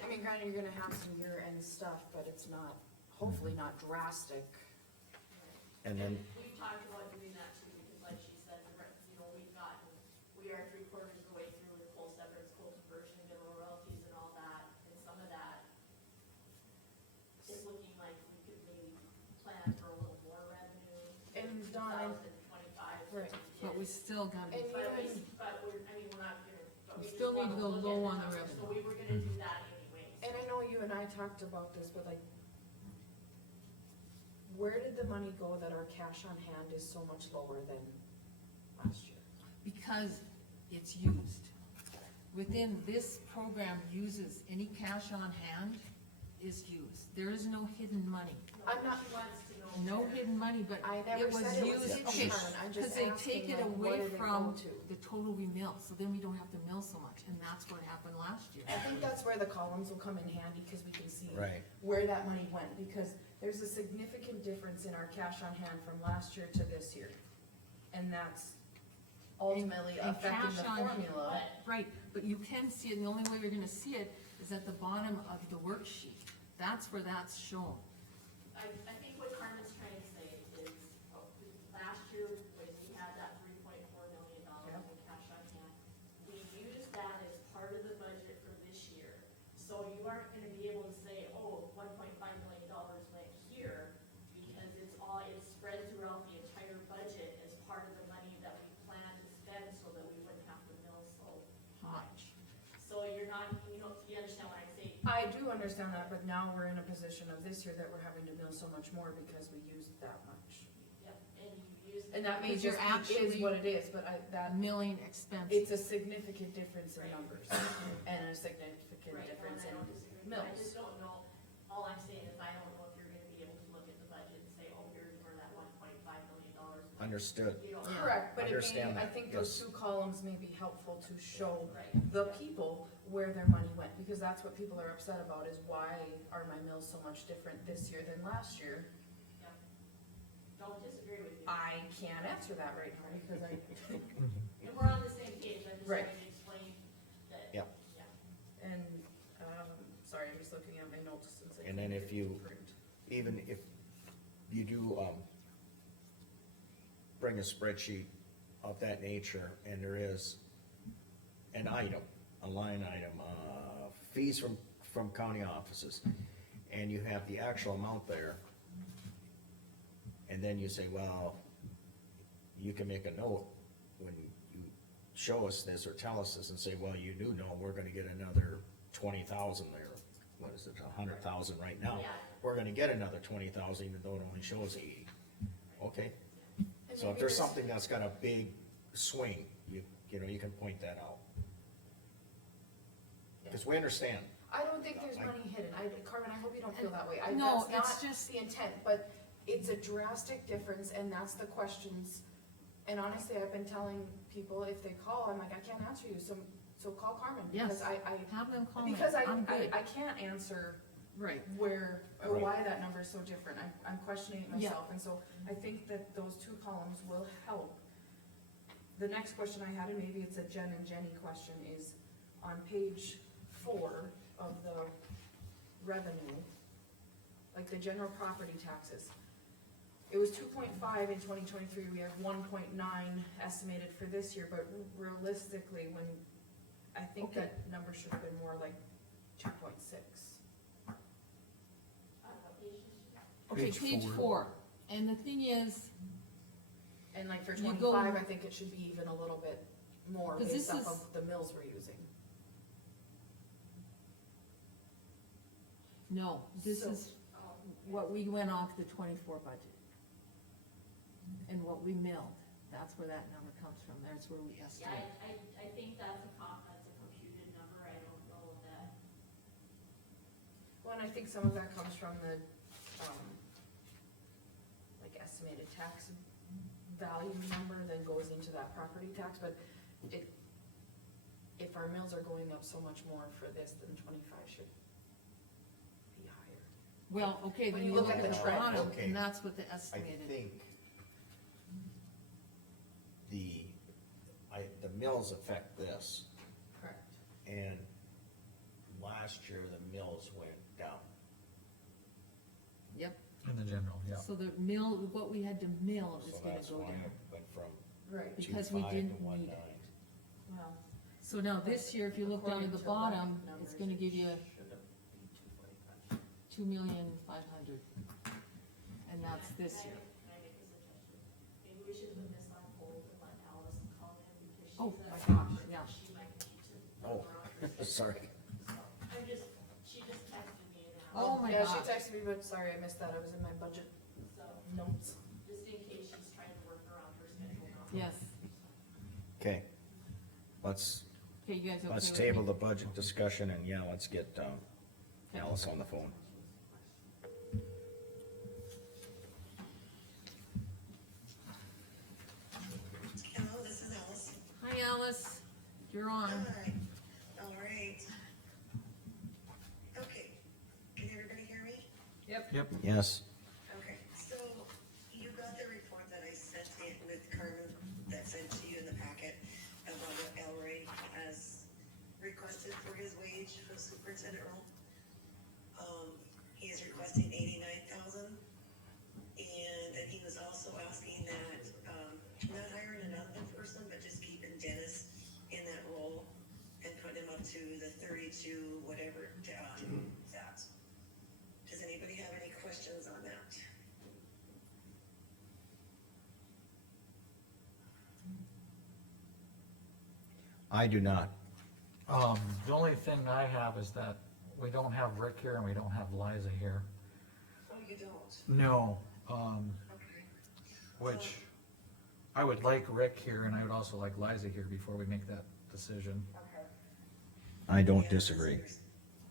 I mean, granted, you're gonna have some year-end stuff, but it's not, hopefully not drastic. And then, We've talked about doing that too, because like she said, we are 3/4 of the way through with coal severance, coal conversion, mineral royalties and all that, and some of that is looking like we could maybe plan for a little more revenue in And Dawn, 2025. Right. But we still gotta be, And We're not gonna, but We we still just need to wanna go look low at on the numbers, so revenue. we were gonna do that anyways. and I know you and I talked about this, but like, where did the money go that our cash on hand is so much lower than last year? because it's used. Within this program uses, any cash on hand is used. There is no hidden money. I'm not, She wants to know. No hidden money, but I never it was said it was used, hidden, okay, Sharon, I'm cause just they asking, take it like, what away did it from go to? the total we mill, so then we don't have to mill so much, and that's what happened last year. I think that's where the columns will come in handy, cause we can see right, where that money went, because there's a significant difference in our cash on hand from last year to this year. And that's ultimately And affecting the cash on- formula. Right, but you can see it, and the only way you're gonna see it is at the bottom of the worksheet. That's where that's shown. I think what Carmen's trying to say is, last year, when we had that $3.4 million in cash on hand, we used that as part of the budget for this year. So you aren't gonna be able to say, oh, $1.5 million went here, because it's spread throughout the entire budget as part of the money that we plan to spend, so that we wouldn't have to mill so much. So you're not, you understand what I'm saying? I do understand that, but now we're in a position of this year that we're having to mill so much more because we used that much. Yep, and you use. And that may Because you're just be, is actually- what it is, but that, Milling expense. it's a significant difference in Right. numbers and a significant Right, difference and I in don't disagree, but I mills. just don't know, all I'm saying is I don't know if you're gonna be able to look at the budget and say, oh, here's where that $1.5 million. understood. You know, Correct, but it may, Understand I that, think those yes. two columns may be helpful to show right. the people where their money went, because that's what people are upset about, is why are my mills so much different this year than last year? Don't disagree with you. I can't answer that right now, because I, And we're on the same page, I'm just Right. trying to explain that. Yep. Yeah. and, sorry, I'm just looking at my notes since I. And then can't if get you- print. Even if you do, bring a spreadsheet of that nature, and there is an item, a line item, fees from county offices, and you have the actual amount there, and then you say, well, you can make a note when you show us this or tell us this and say, well, you do know we're gonna get another 20,000 there. What is it, 100,000 right now? Yeah. We're gonna get another 20,000 even though it only shows 80. Okay, And so if maybe there's this- something that's got a big swing, you know, you can point that out. Cause we understand, I don't think there's I- money hidden, Carmen, I hope you don't feel that way, No, that's it's not just- the intent, but it's a drastic difference, and that's the questions. And honestly, I've been telling people, if they call, I'm like, I can't answer you, so call Carmen, Yes. because I Have them call me, because I'm good. I can't answer Right, where, or Right. why that number is so different, I'm questioning it Yeah. myself, and so I think that those two columns will help. The next question I had, and maybe it's a Jen and Jenny question, is on page 4 of the revenue, like the general property taxes. It was 2.5 in 2023. We have 1.9 estimated for this year, but realistically, when, I think Okay. that number should have been more like 2.6. okay, Page page 4, and the thing is, And like for You go- 25, I think it should be even a little bit more 'Cause based this off is- of the mills we're using. no, this So- is what we went off the 24 budget. And what we milled, that's where that number comes from, that's where we Yeah, estimate. I think that's a computed number, I don't know that. Well, and I think some of that comes from the, like estimated tax value number that goes into that property tax, but if our mills are going up so much more for this, then 25 should be higher. Well, okay, When then you you look look at at the the trend, bottom, okay. and that's what the I estimated. think the mills affect this, Correct. and last year the mills went down. Yep, In the general, yeah. so the mill, what we had to mill is So gonna that's go why down. it went from Right. Because we 2.5 didn't to 1.9. need it. Well, So now this year, if you look down at the according to bottom, levy it's numbers, gonna it give you should have been 245. 2,500,000. And that's this year. Can I make a suggestion? Maybe we should put this on hold and let Alice call in, because she's Oh, a. my gosh, yeah. She might need to. Oh, sorry. I'm just, she just texted me and Oh my Yeah, she gosh. texted me, but sorry, I missed that, I was in my budget so, notes. just in case she's trying to work around her schedule now. Yes, Okay, let's, okay, you guys okay let's with me? table the budget discussion, and yeah, let's get, Alice on the phone. Hello, this is Alice. Hi Alice, you're on. Hi, all right. Okay, can everybody hear me? Yep. Yes, Okay, so you got the report that I sent in with Carmen, that sent to you in the packet about what El Ray has requested for his wage for the superintendent role. He is requesting 89,000. And then he was also asking that, not hiring another person, but just keeping Dennis in that role and putting him up to the 32, whatever, that. Does anybody have any questions on that? I do not. The only thing I have is that we don't have Rick here and we don't have Liza here. Oh, you don't? No, Okay. which I would like Rick here and I would also like Liza here before we make that decision. Okay. I don't Yeah, disagree.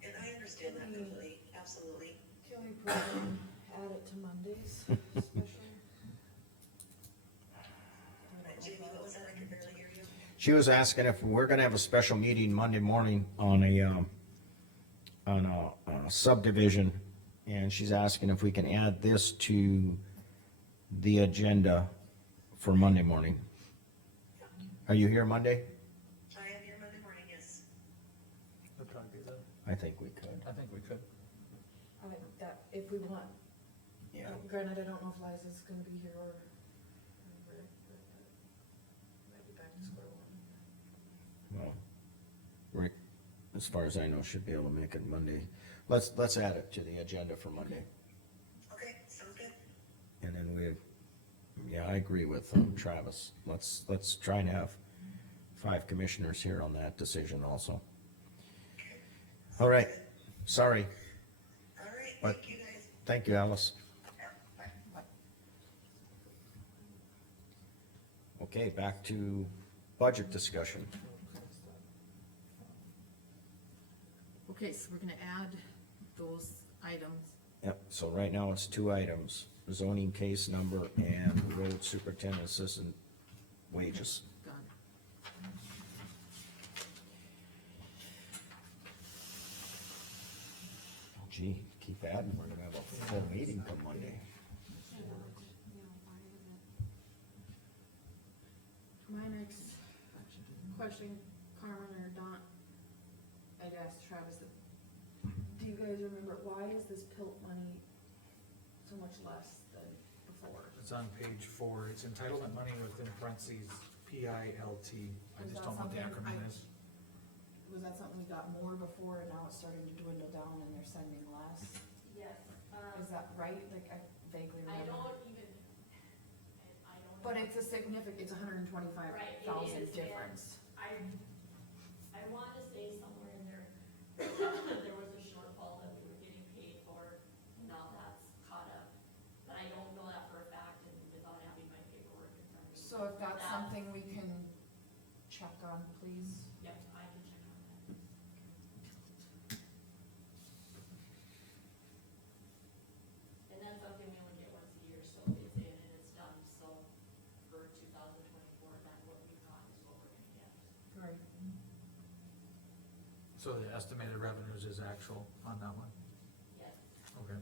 And I understand that completely, absolutely. Can we put in, add it to Mondays, special? Jamie, what was that? I could barely hear you. She was asking if we're gonna have a special meeting Monday morning on a subdivision, and she's asking if we can add this to the agenda for Monday morning. Are you here Monday? I am here Monday morning, yes. That'd probably be the. I think we could. I think we could. I like that, if we want. Yeah. Granted, I don't know if Liza's gonna be here or Rick, but might be back to square one. Well, Rick, as far as I know, should be able to make it Monday. Let's add it to the agenda for Monday. Okay, sounds good. And then I agree with Travis. Let's try and have 5 commissioners here on that decision also. All right, sorry. All right, But- thank you guys. Thank you, Alice. Bye. Okay, back to budget discussion. Okay, so we're gonna add those items. Yep, so right now it's 2 items, zoning case number and road superintendent assistant wages. Got it. Gee, keep adding, we're gonna have a full meeting come Monday. My next question, Carmen or Don, I'd asked Travis, do you guys remember, why is this PILT money so much less than before? It's on page 4, it's entitlement money within parentheses, PILT, I Is just that don't know what the something acronym I- is. Was that something we got more before and now it's starting to dwindle down and they're sending less? Yes, Is that right? Like, I vaguely I remember. don't even, I don't. But it's a significant, it's $125,000 Right, it is, yeah. difference. I wanna say somewhere in there, there was a shortfall that we were getting paid for, and now that's caught up. But I don't know that for a fact, and without having my paperwork in front of me. So if that's something we can check on, please. Yep, I can check on that. And that's something we only get once a year, so it's in and it's done, so for 2024, that's what we thought is what we're gonna get. Right. So the estimated revenues is actual on that one? Yes, Okay.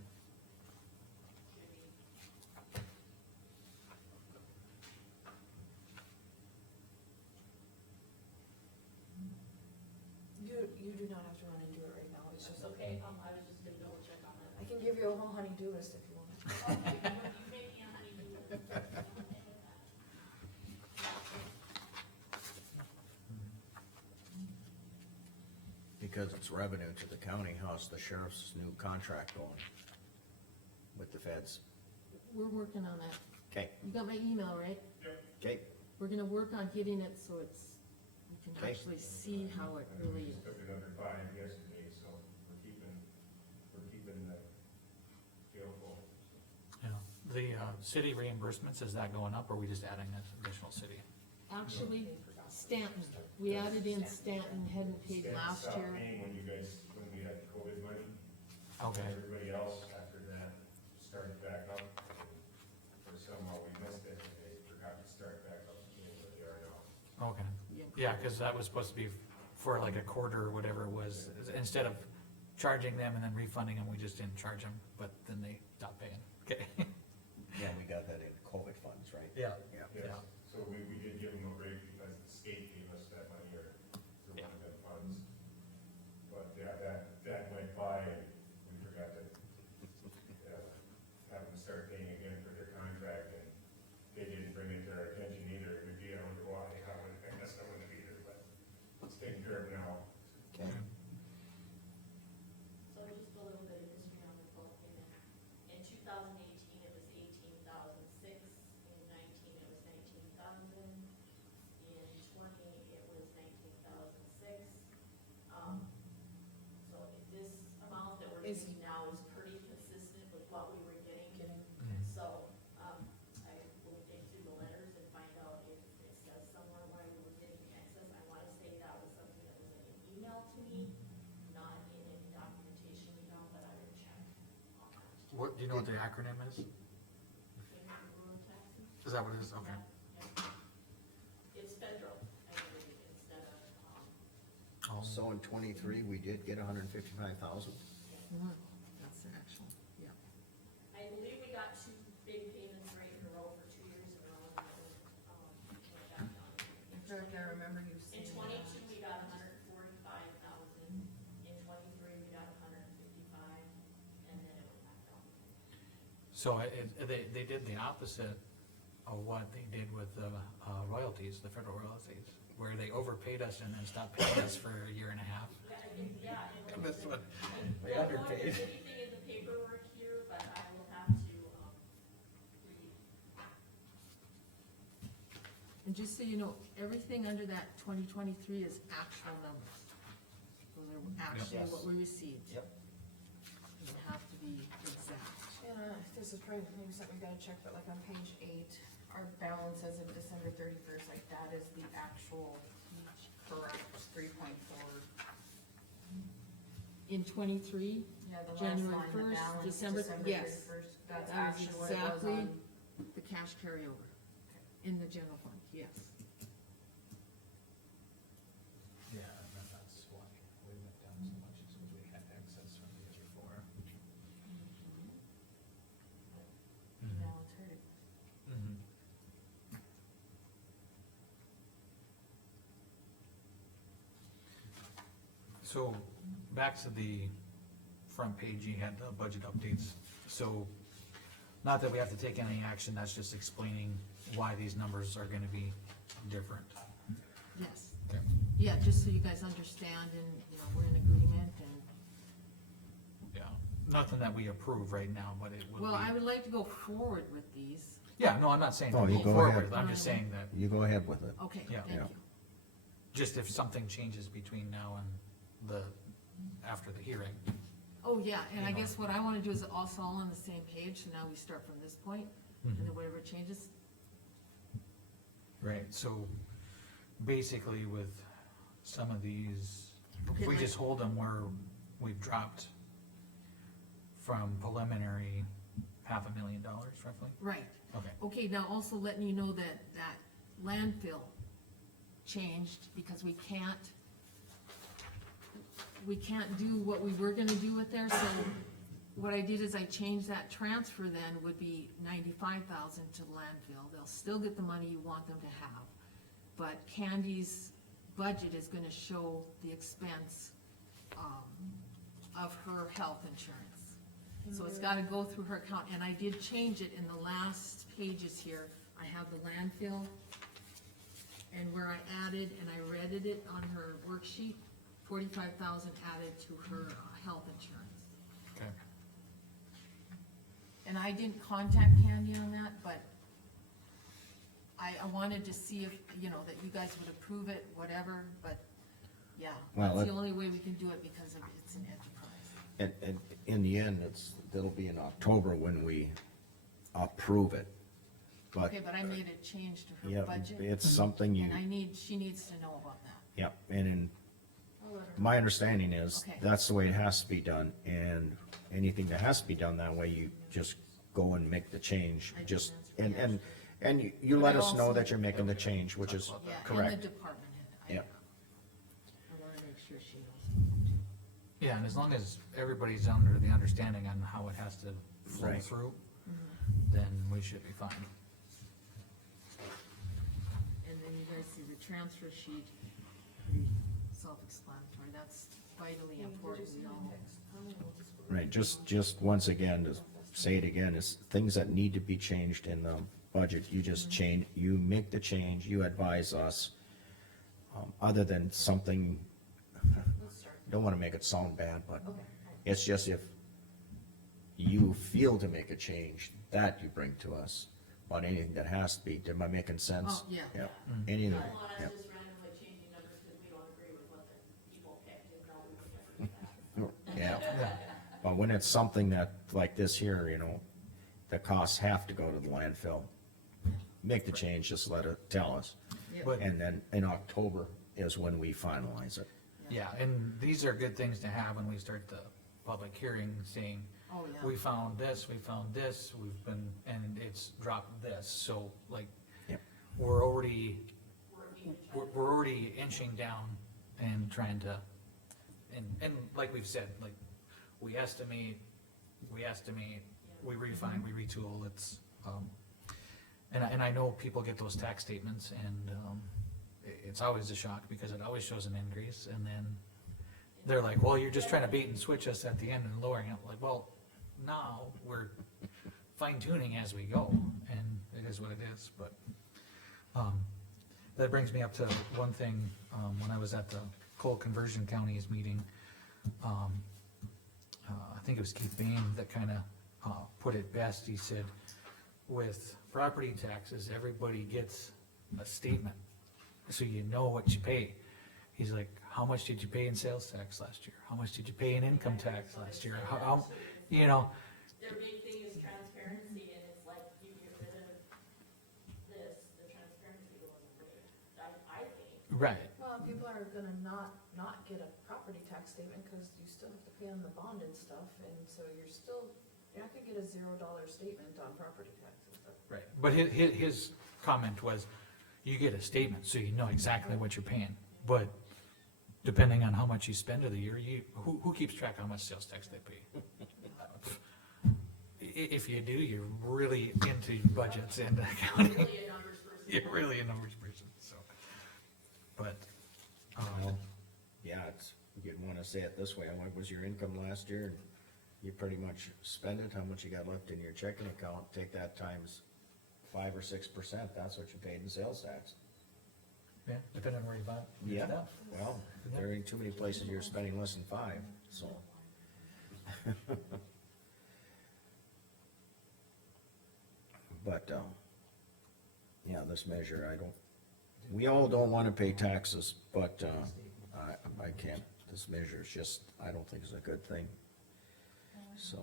should be. You do not have to run and do it right now, it's just, It's okay, I was just gonna double check on that. I can give you a whole honey-do list if you want. Okay, you make me a honey-do list. I'm okay with that. Because it's revenue to the county, how's the sheriff's new contract going with the feds? We're working on that. Okay, You got my email, right? okay, We're gonna work on getting it so it's, we can Okay. actually see how it really Just is. took another 5 yesterday, so we're keeping the jail full. Yeah, the, city reimbursements, is that going up, or are we just adding an additional city? Actually, Stanton, we added in Stanton, hadn't paid Stan last stopped year. paying when we had COVID money. Okay, Everybody else after that started back up, and for somehow we missed it, and they forgot to start back up again, but they are now. okay. Yeah. Yeah, cause that was supposed to be for like a quarter or whatever it was, instead of charging them and then refunding them, we just didn't charge them, but then they stopped paying, okay? yeah, we got that in COVID funds, right? Yeah. Yeah. Yes, Yeah. so we did give them a break because the state gave us that money or one of them funds. But yeah, that went by and we forgot to, have them start paying again for their contract and they didn't bring it to our attention either. It would be, I don't know why, I guess I wouldn't have either, but it's taken care of now. Okay, So just a little bit of history on the bulk payment. In 2018, it was 18,006. In 19, it was 19,000. In 20, it was 19,006. So this amount that we're Is- using now is pretty consistent with what we were getting. So, I will dig through the letters and find out if it says somewhere why we were getting excess. I wanna say that was something that was in an email to me, not in any documentation we got, but I would check on that. What, do you know what the acronym is? Payment for rural taxes? Is that what it is? Okay. Yeah. It's federal, I believe, instead of, so in 23, we did get 155,000. Mhm, That's the actual, yeah. I believe we got 2 big payments right in a row for 2 years in a row, and that was, went back down. In fact, I remember you In saying. 22, we got 145,000, in 23, we got 155, and then it went back down. So they did the opposite of what they did with the royalties, the federal royalties, where they overpaid us and then stopped paying us for a year and a half. Yeah, And this one, I they don't know if underpaid. there's anything in the paperwork here, but I will have to, read. And just so you know, everything under that 2023 is actual numbers. Those are actually Yes. what we received. Yep. Doesn't have to be exact. This is probably maybe something we gotta check, but like on page 8, our balance as of December 31st, like that is the actual correct 3.4. In 23, Yeah, the last January line, the 1st, balance, December- December yes. 31st, that's That was actually what it was exactly on. the cash carryover in the general fund, yes. Yeah, and then that's why we went down so much, is because we had excess from the years before. So, back to the front page, you had the budget updates, so, not that we have to take any action, that's just explaining why these numbers are gonna be different. Yes, Okay. yeah, just so you guys understand and, you know, we're in agreement and, Yeah, nothing that we approve right now, but it will be. well, I would like to go forward with these. Yeah, no, I'm not saying Oh, to you go go forward, ahead. I'm just saying that, You go ahead with it. Okay, Yeah. thank Yeah. you. just if something changes between now and after the hearing. Oh, yeah, and I You know. guess what I wanna do is also all on the same page, so now we start from this point, and then whatever changes, Right, so basically with some of these, Okay, if we like- just hold them where we've dropped from preliminary $500,000 roughly? right. Okay, Okay, now also letting you know that landfill changed because we can't do what we were gonna do with there, so what I did is I changed that transfer then would be 95,000 to landfill. They'll still get the money you want them to have, but Candy's budget is gonna show the expense, of her health insurance. So it's gotta go through her account, and I did change it in the last pages here. I have the landfill, and where I added, and I read it on her worksheet, 45,000 added to her health insurance. okay, And I didn't contact Candy on that, but I wanted to see if, you know, that you guys would approve it, whatever, but, yeah. Well, That's the only way we can do it because it's an enterprise. And in the end, it'll be in October when we approve it. But, Okay, but I made a change to her yeah, budget, it's something you, and she needs to know about that. yeah, and in, I'll let her know. my understanding is, Okay. that's the way it has to be done, and anything that has to be done that way, you just go and make the change, I did just, answer, and you But let I us know also- that you're making the change, which is Yeah, and correct. the department head. Yep. I wanna make sure she knows. yeah, and as long as everybo's under the understanding on how it has to flow Right. through, Mm-hmm. then we should be fine. And then you guys see the transfer sheet, pretty self-explanatory, that's vitally important, we all. Right, just once again, to say it again, is things that need to be changed in the budget, you just change, you make the change, you advise us. Other than something, don't wanna make it sound bad, but it's just if you feel to make a change, that you bring to us. But anything that has to be, am I making sense? Oh, yeah. Yep, anything, Don't want us yep. just randomly changing numbers because we don't agree with what the people picked, and no, we would never do that. Yeah, Yeah, but when it's something that, like this here, you know, the costs have to go to the landfill, make the change, just let it tell us. but, And then in October is when we finalize it. yeah, and these are good things to have when we start the public hearing, saying, Oh, yeah. we found this, we've been, and it's dropped this, so like, Yep. we're already, we're already inching down and trying to, and like we've said, like, we estimate, we refine, we retool, it's, and I know people get those tax statements and, it's always a shock because it always shows an increase and then they're like, well, you're just trying to bait and switch us at the end and lowering it, like, well, now we're fine tuning as we go and it is what it is, but, that brings me up to one thing, when I was at the Coal Conversion Counties meeting, I think it was Keith Bain that kinda, put it best, he said, with property taxes, everybody gets a statement, so you know what you pay. He's like, how much did you pay in sales tax last year? How much did you pay in income tax last year? How, you know, Their big thing is transparency, and it's like, you get rid of this, the transparency goes away, I think. right, Well, people are gonna not get a property tax statement, cause you still have to pay on the bond and stuff, and so you're not gonna get a $0 statement on property taxes. right. But his comment was, you get a statement, so you know exactly what you're paying. But depending on how much you spend of the year, who keeps track of how much sales tax they pay? If you do, you're really into budgets and accounting. Really a numbers person. You're really a numbers person, so. But, Well, yeah, it's getting wanna say it this way, what was your income last year? And you pretty much spend it, how much you got left in your checking account, take that times 5 or 6%, that's what you paid in sales tax. Yeah, depending on where you bought your Yeah, stuff. well, there ain't too many places you're spending less than 5, so. But, yeah, this measure, we all don't wanna pay taxes, but, I can't, this measure is just, I don't think is a good thing, so.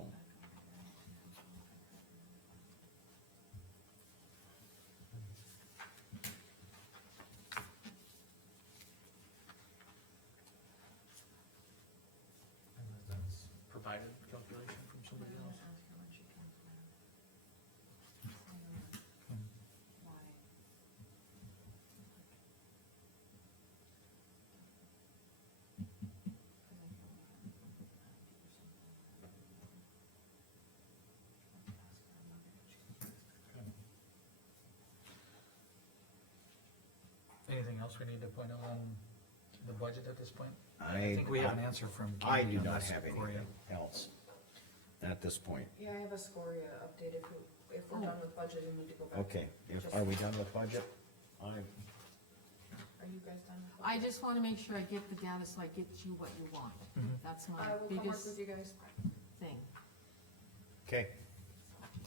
Unless that's provided calculation from somebody else. Anything else we need to point out on the budget at this point? I think we have an answer from I Katie do on not this, have Cory. anything else at this point. Yeah, I have a Scoria update if we're done with budget and need to go back. Okay, are we done with budget? Are you guys done? with I budget? just wanna make sure I get the data so I get you what you want. Mhm. That's my I will come work biggest with you guys. thing. Okay,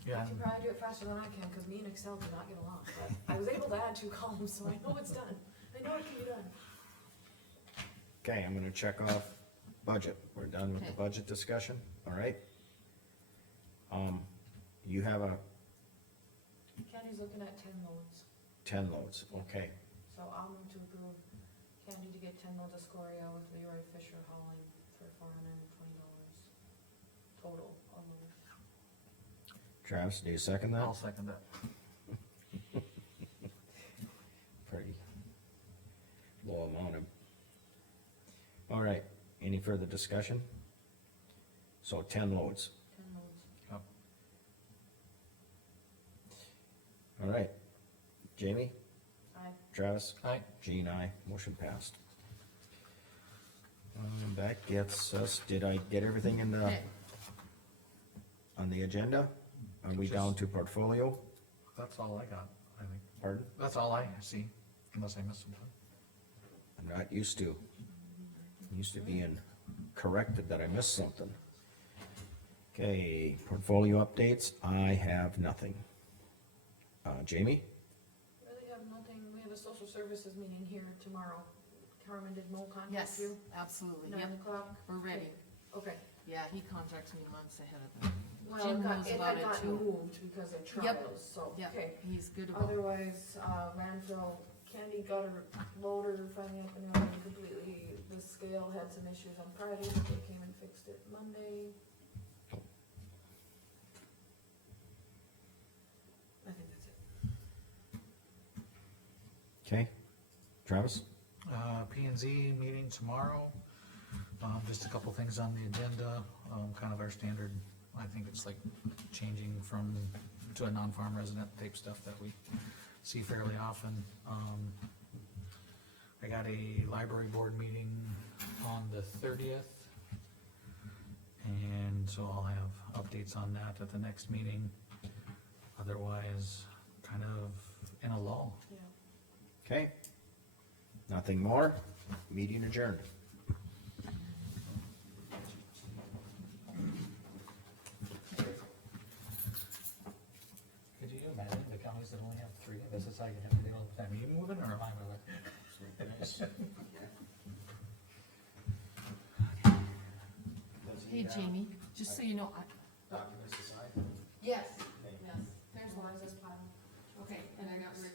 Yeah, You can probably do it faster than I can, cause me and Excel do not get along, but I was able to add 2 columns, so I know it's done. I know it can be done. okay, I'm gonna check off budget, we're done with the Okay. budget discussion, all right? You have Candy's looking at 10 loads, 10 loads, okay, so I'll move to approve Candy to get 10 loads of Scoria with Leroy Fisher hauling for $420 total a load. Travis, do you second that? I'll second that. Pretty low amount of. All right, any further discussion? So 10 loads, 10 loads. Yep. all right. Jamie, Aye. Travis, Aye. Jean, aye, motion passed. That gets us, did I get everything in the, Okay, on the agenda? Are we down to portfolio? That's all I got, I think. Pardon? That's all I see, unless I missed something. I'm not used to being corrected that I missed something. Okay, portfolio updates, I have nothing. Jamie? Really have nothing, we have a social services meeting here tomorrow. Carmen, did Mo contact yes, you? absolutely, 9 yep, o'clock? we're ready. Okay, Yeah, he contacts me months ahead of time. well, Jim it knows about had it gotten too. moved because of trials, so, Yep, okay. he's good about it. Otherwise, landfill, Candy got her loader finally up and running completely. The scale had some issues on Friday, but they came and fixed it Monday. I think that's it. Okay, Travis? P and Z meeting tomorrow, just a couple things on the agenda, kind of our standard, I think it's like changing from, to a non-farm resident type stuff that we see fairly often. I got a library board meeting on the 30th. And so I'll have updates on that at the next meeting. Otherwise, kind of in a lull. Yeah. Okay, nothing more, meeting adjourned. Could you imagine the counties that only have 3 of us, it's like, have to deal with them, are you moving or am I moving? Hey Jamie, just so you know, Documents aside? yes, yes, there's one, okay, and I got rid